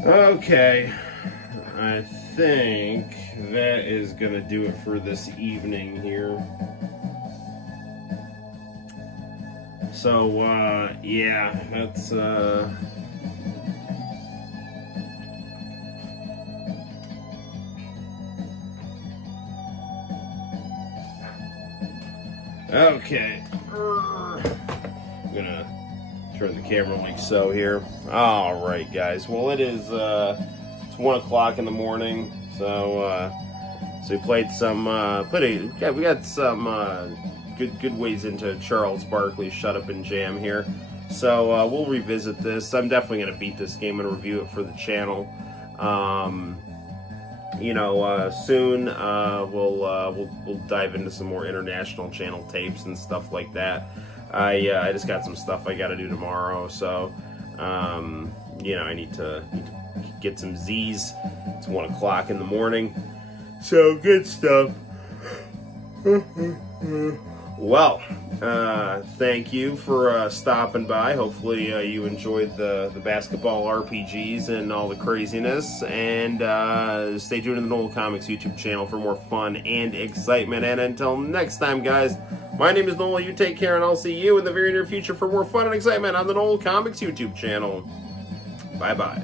Okay, I think that is gonna do it for this evening here. So, yeah, that's, okay. I'm gonna turn the camera like so here. All right, guys. Well, it's 1 o'clock in the morning. So we played some. We got some good ways into Charles Barkley's Shut Up and Jam here. So we'll revisit this. I'm definitely gonna beat this game and review it for the channel. Soon we'll dive into some more international channel tapes and stuff like that. I just got some stuff I got to do tomorrow, so I need to get some Z's. It's 1 o'clock in the morning, so good stuff. Well, thank you for stopping by. Hopefully you enjoyed the basketball RPGs and all the craziness. And stay tuned to the Noel ComiX YouTube channel for more fun and excitement. And until next time, guys, my name is Noel. You take care, and I'll see you in the very near future for more fun and excitement on the Noel ComiX YouTube channel. Bye-bye.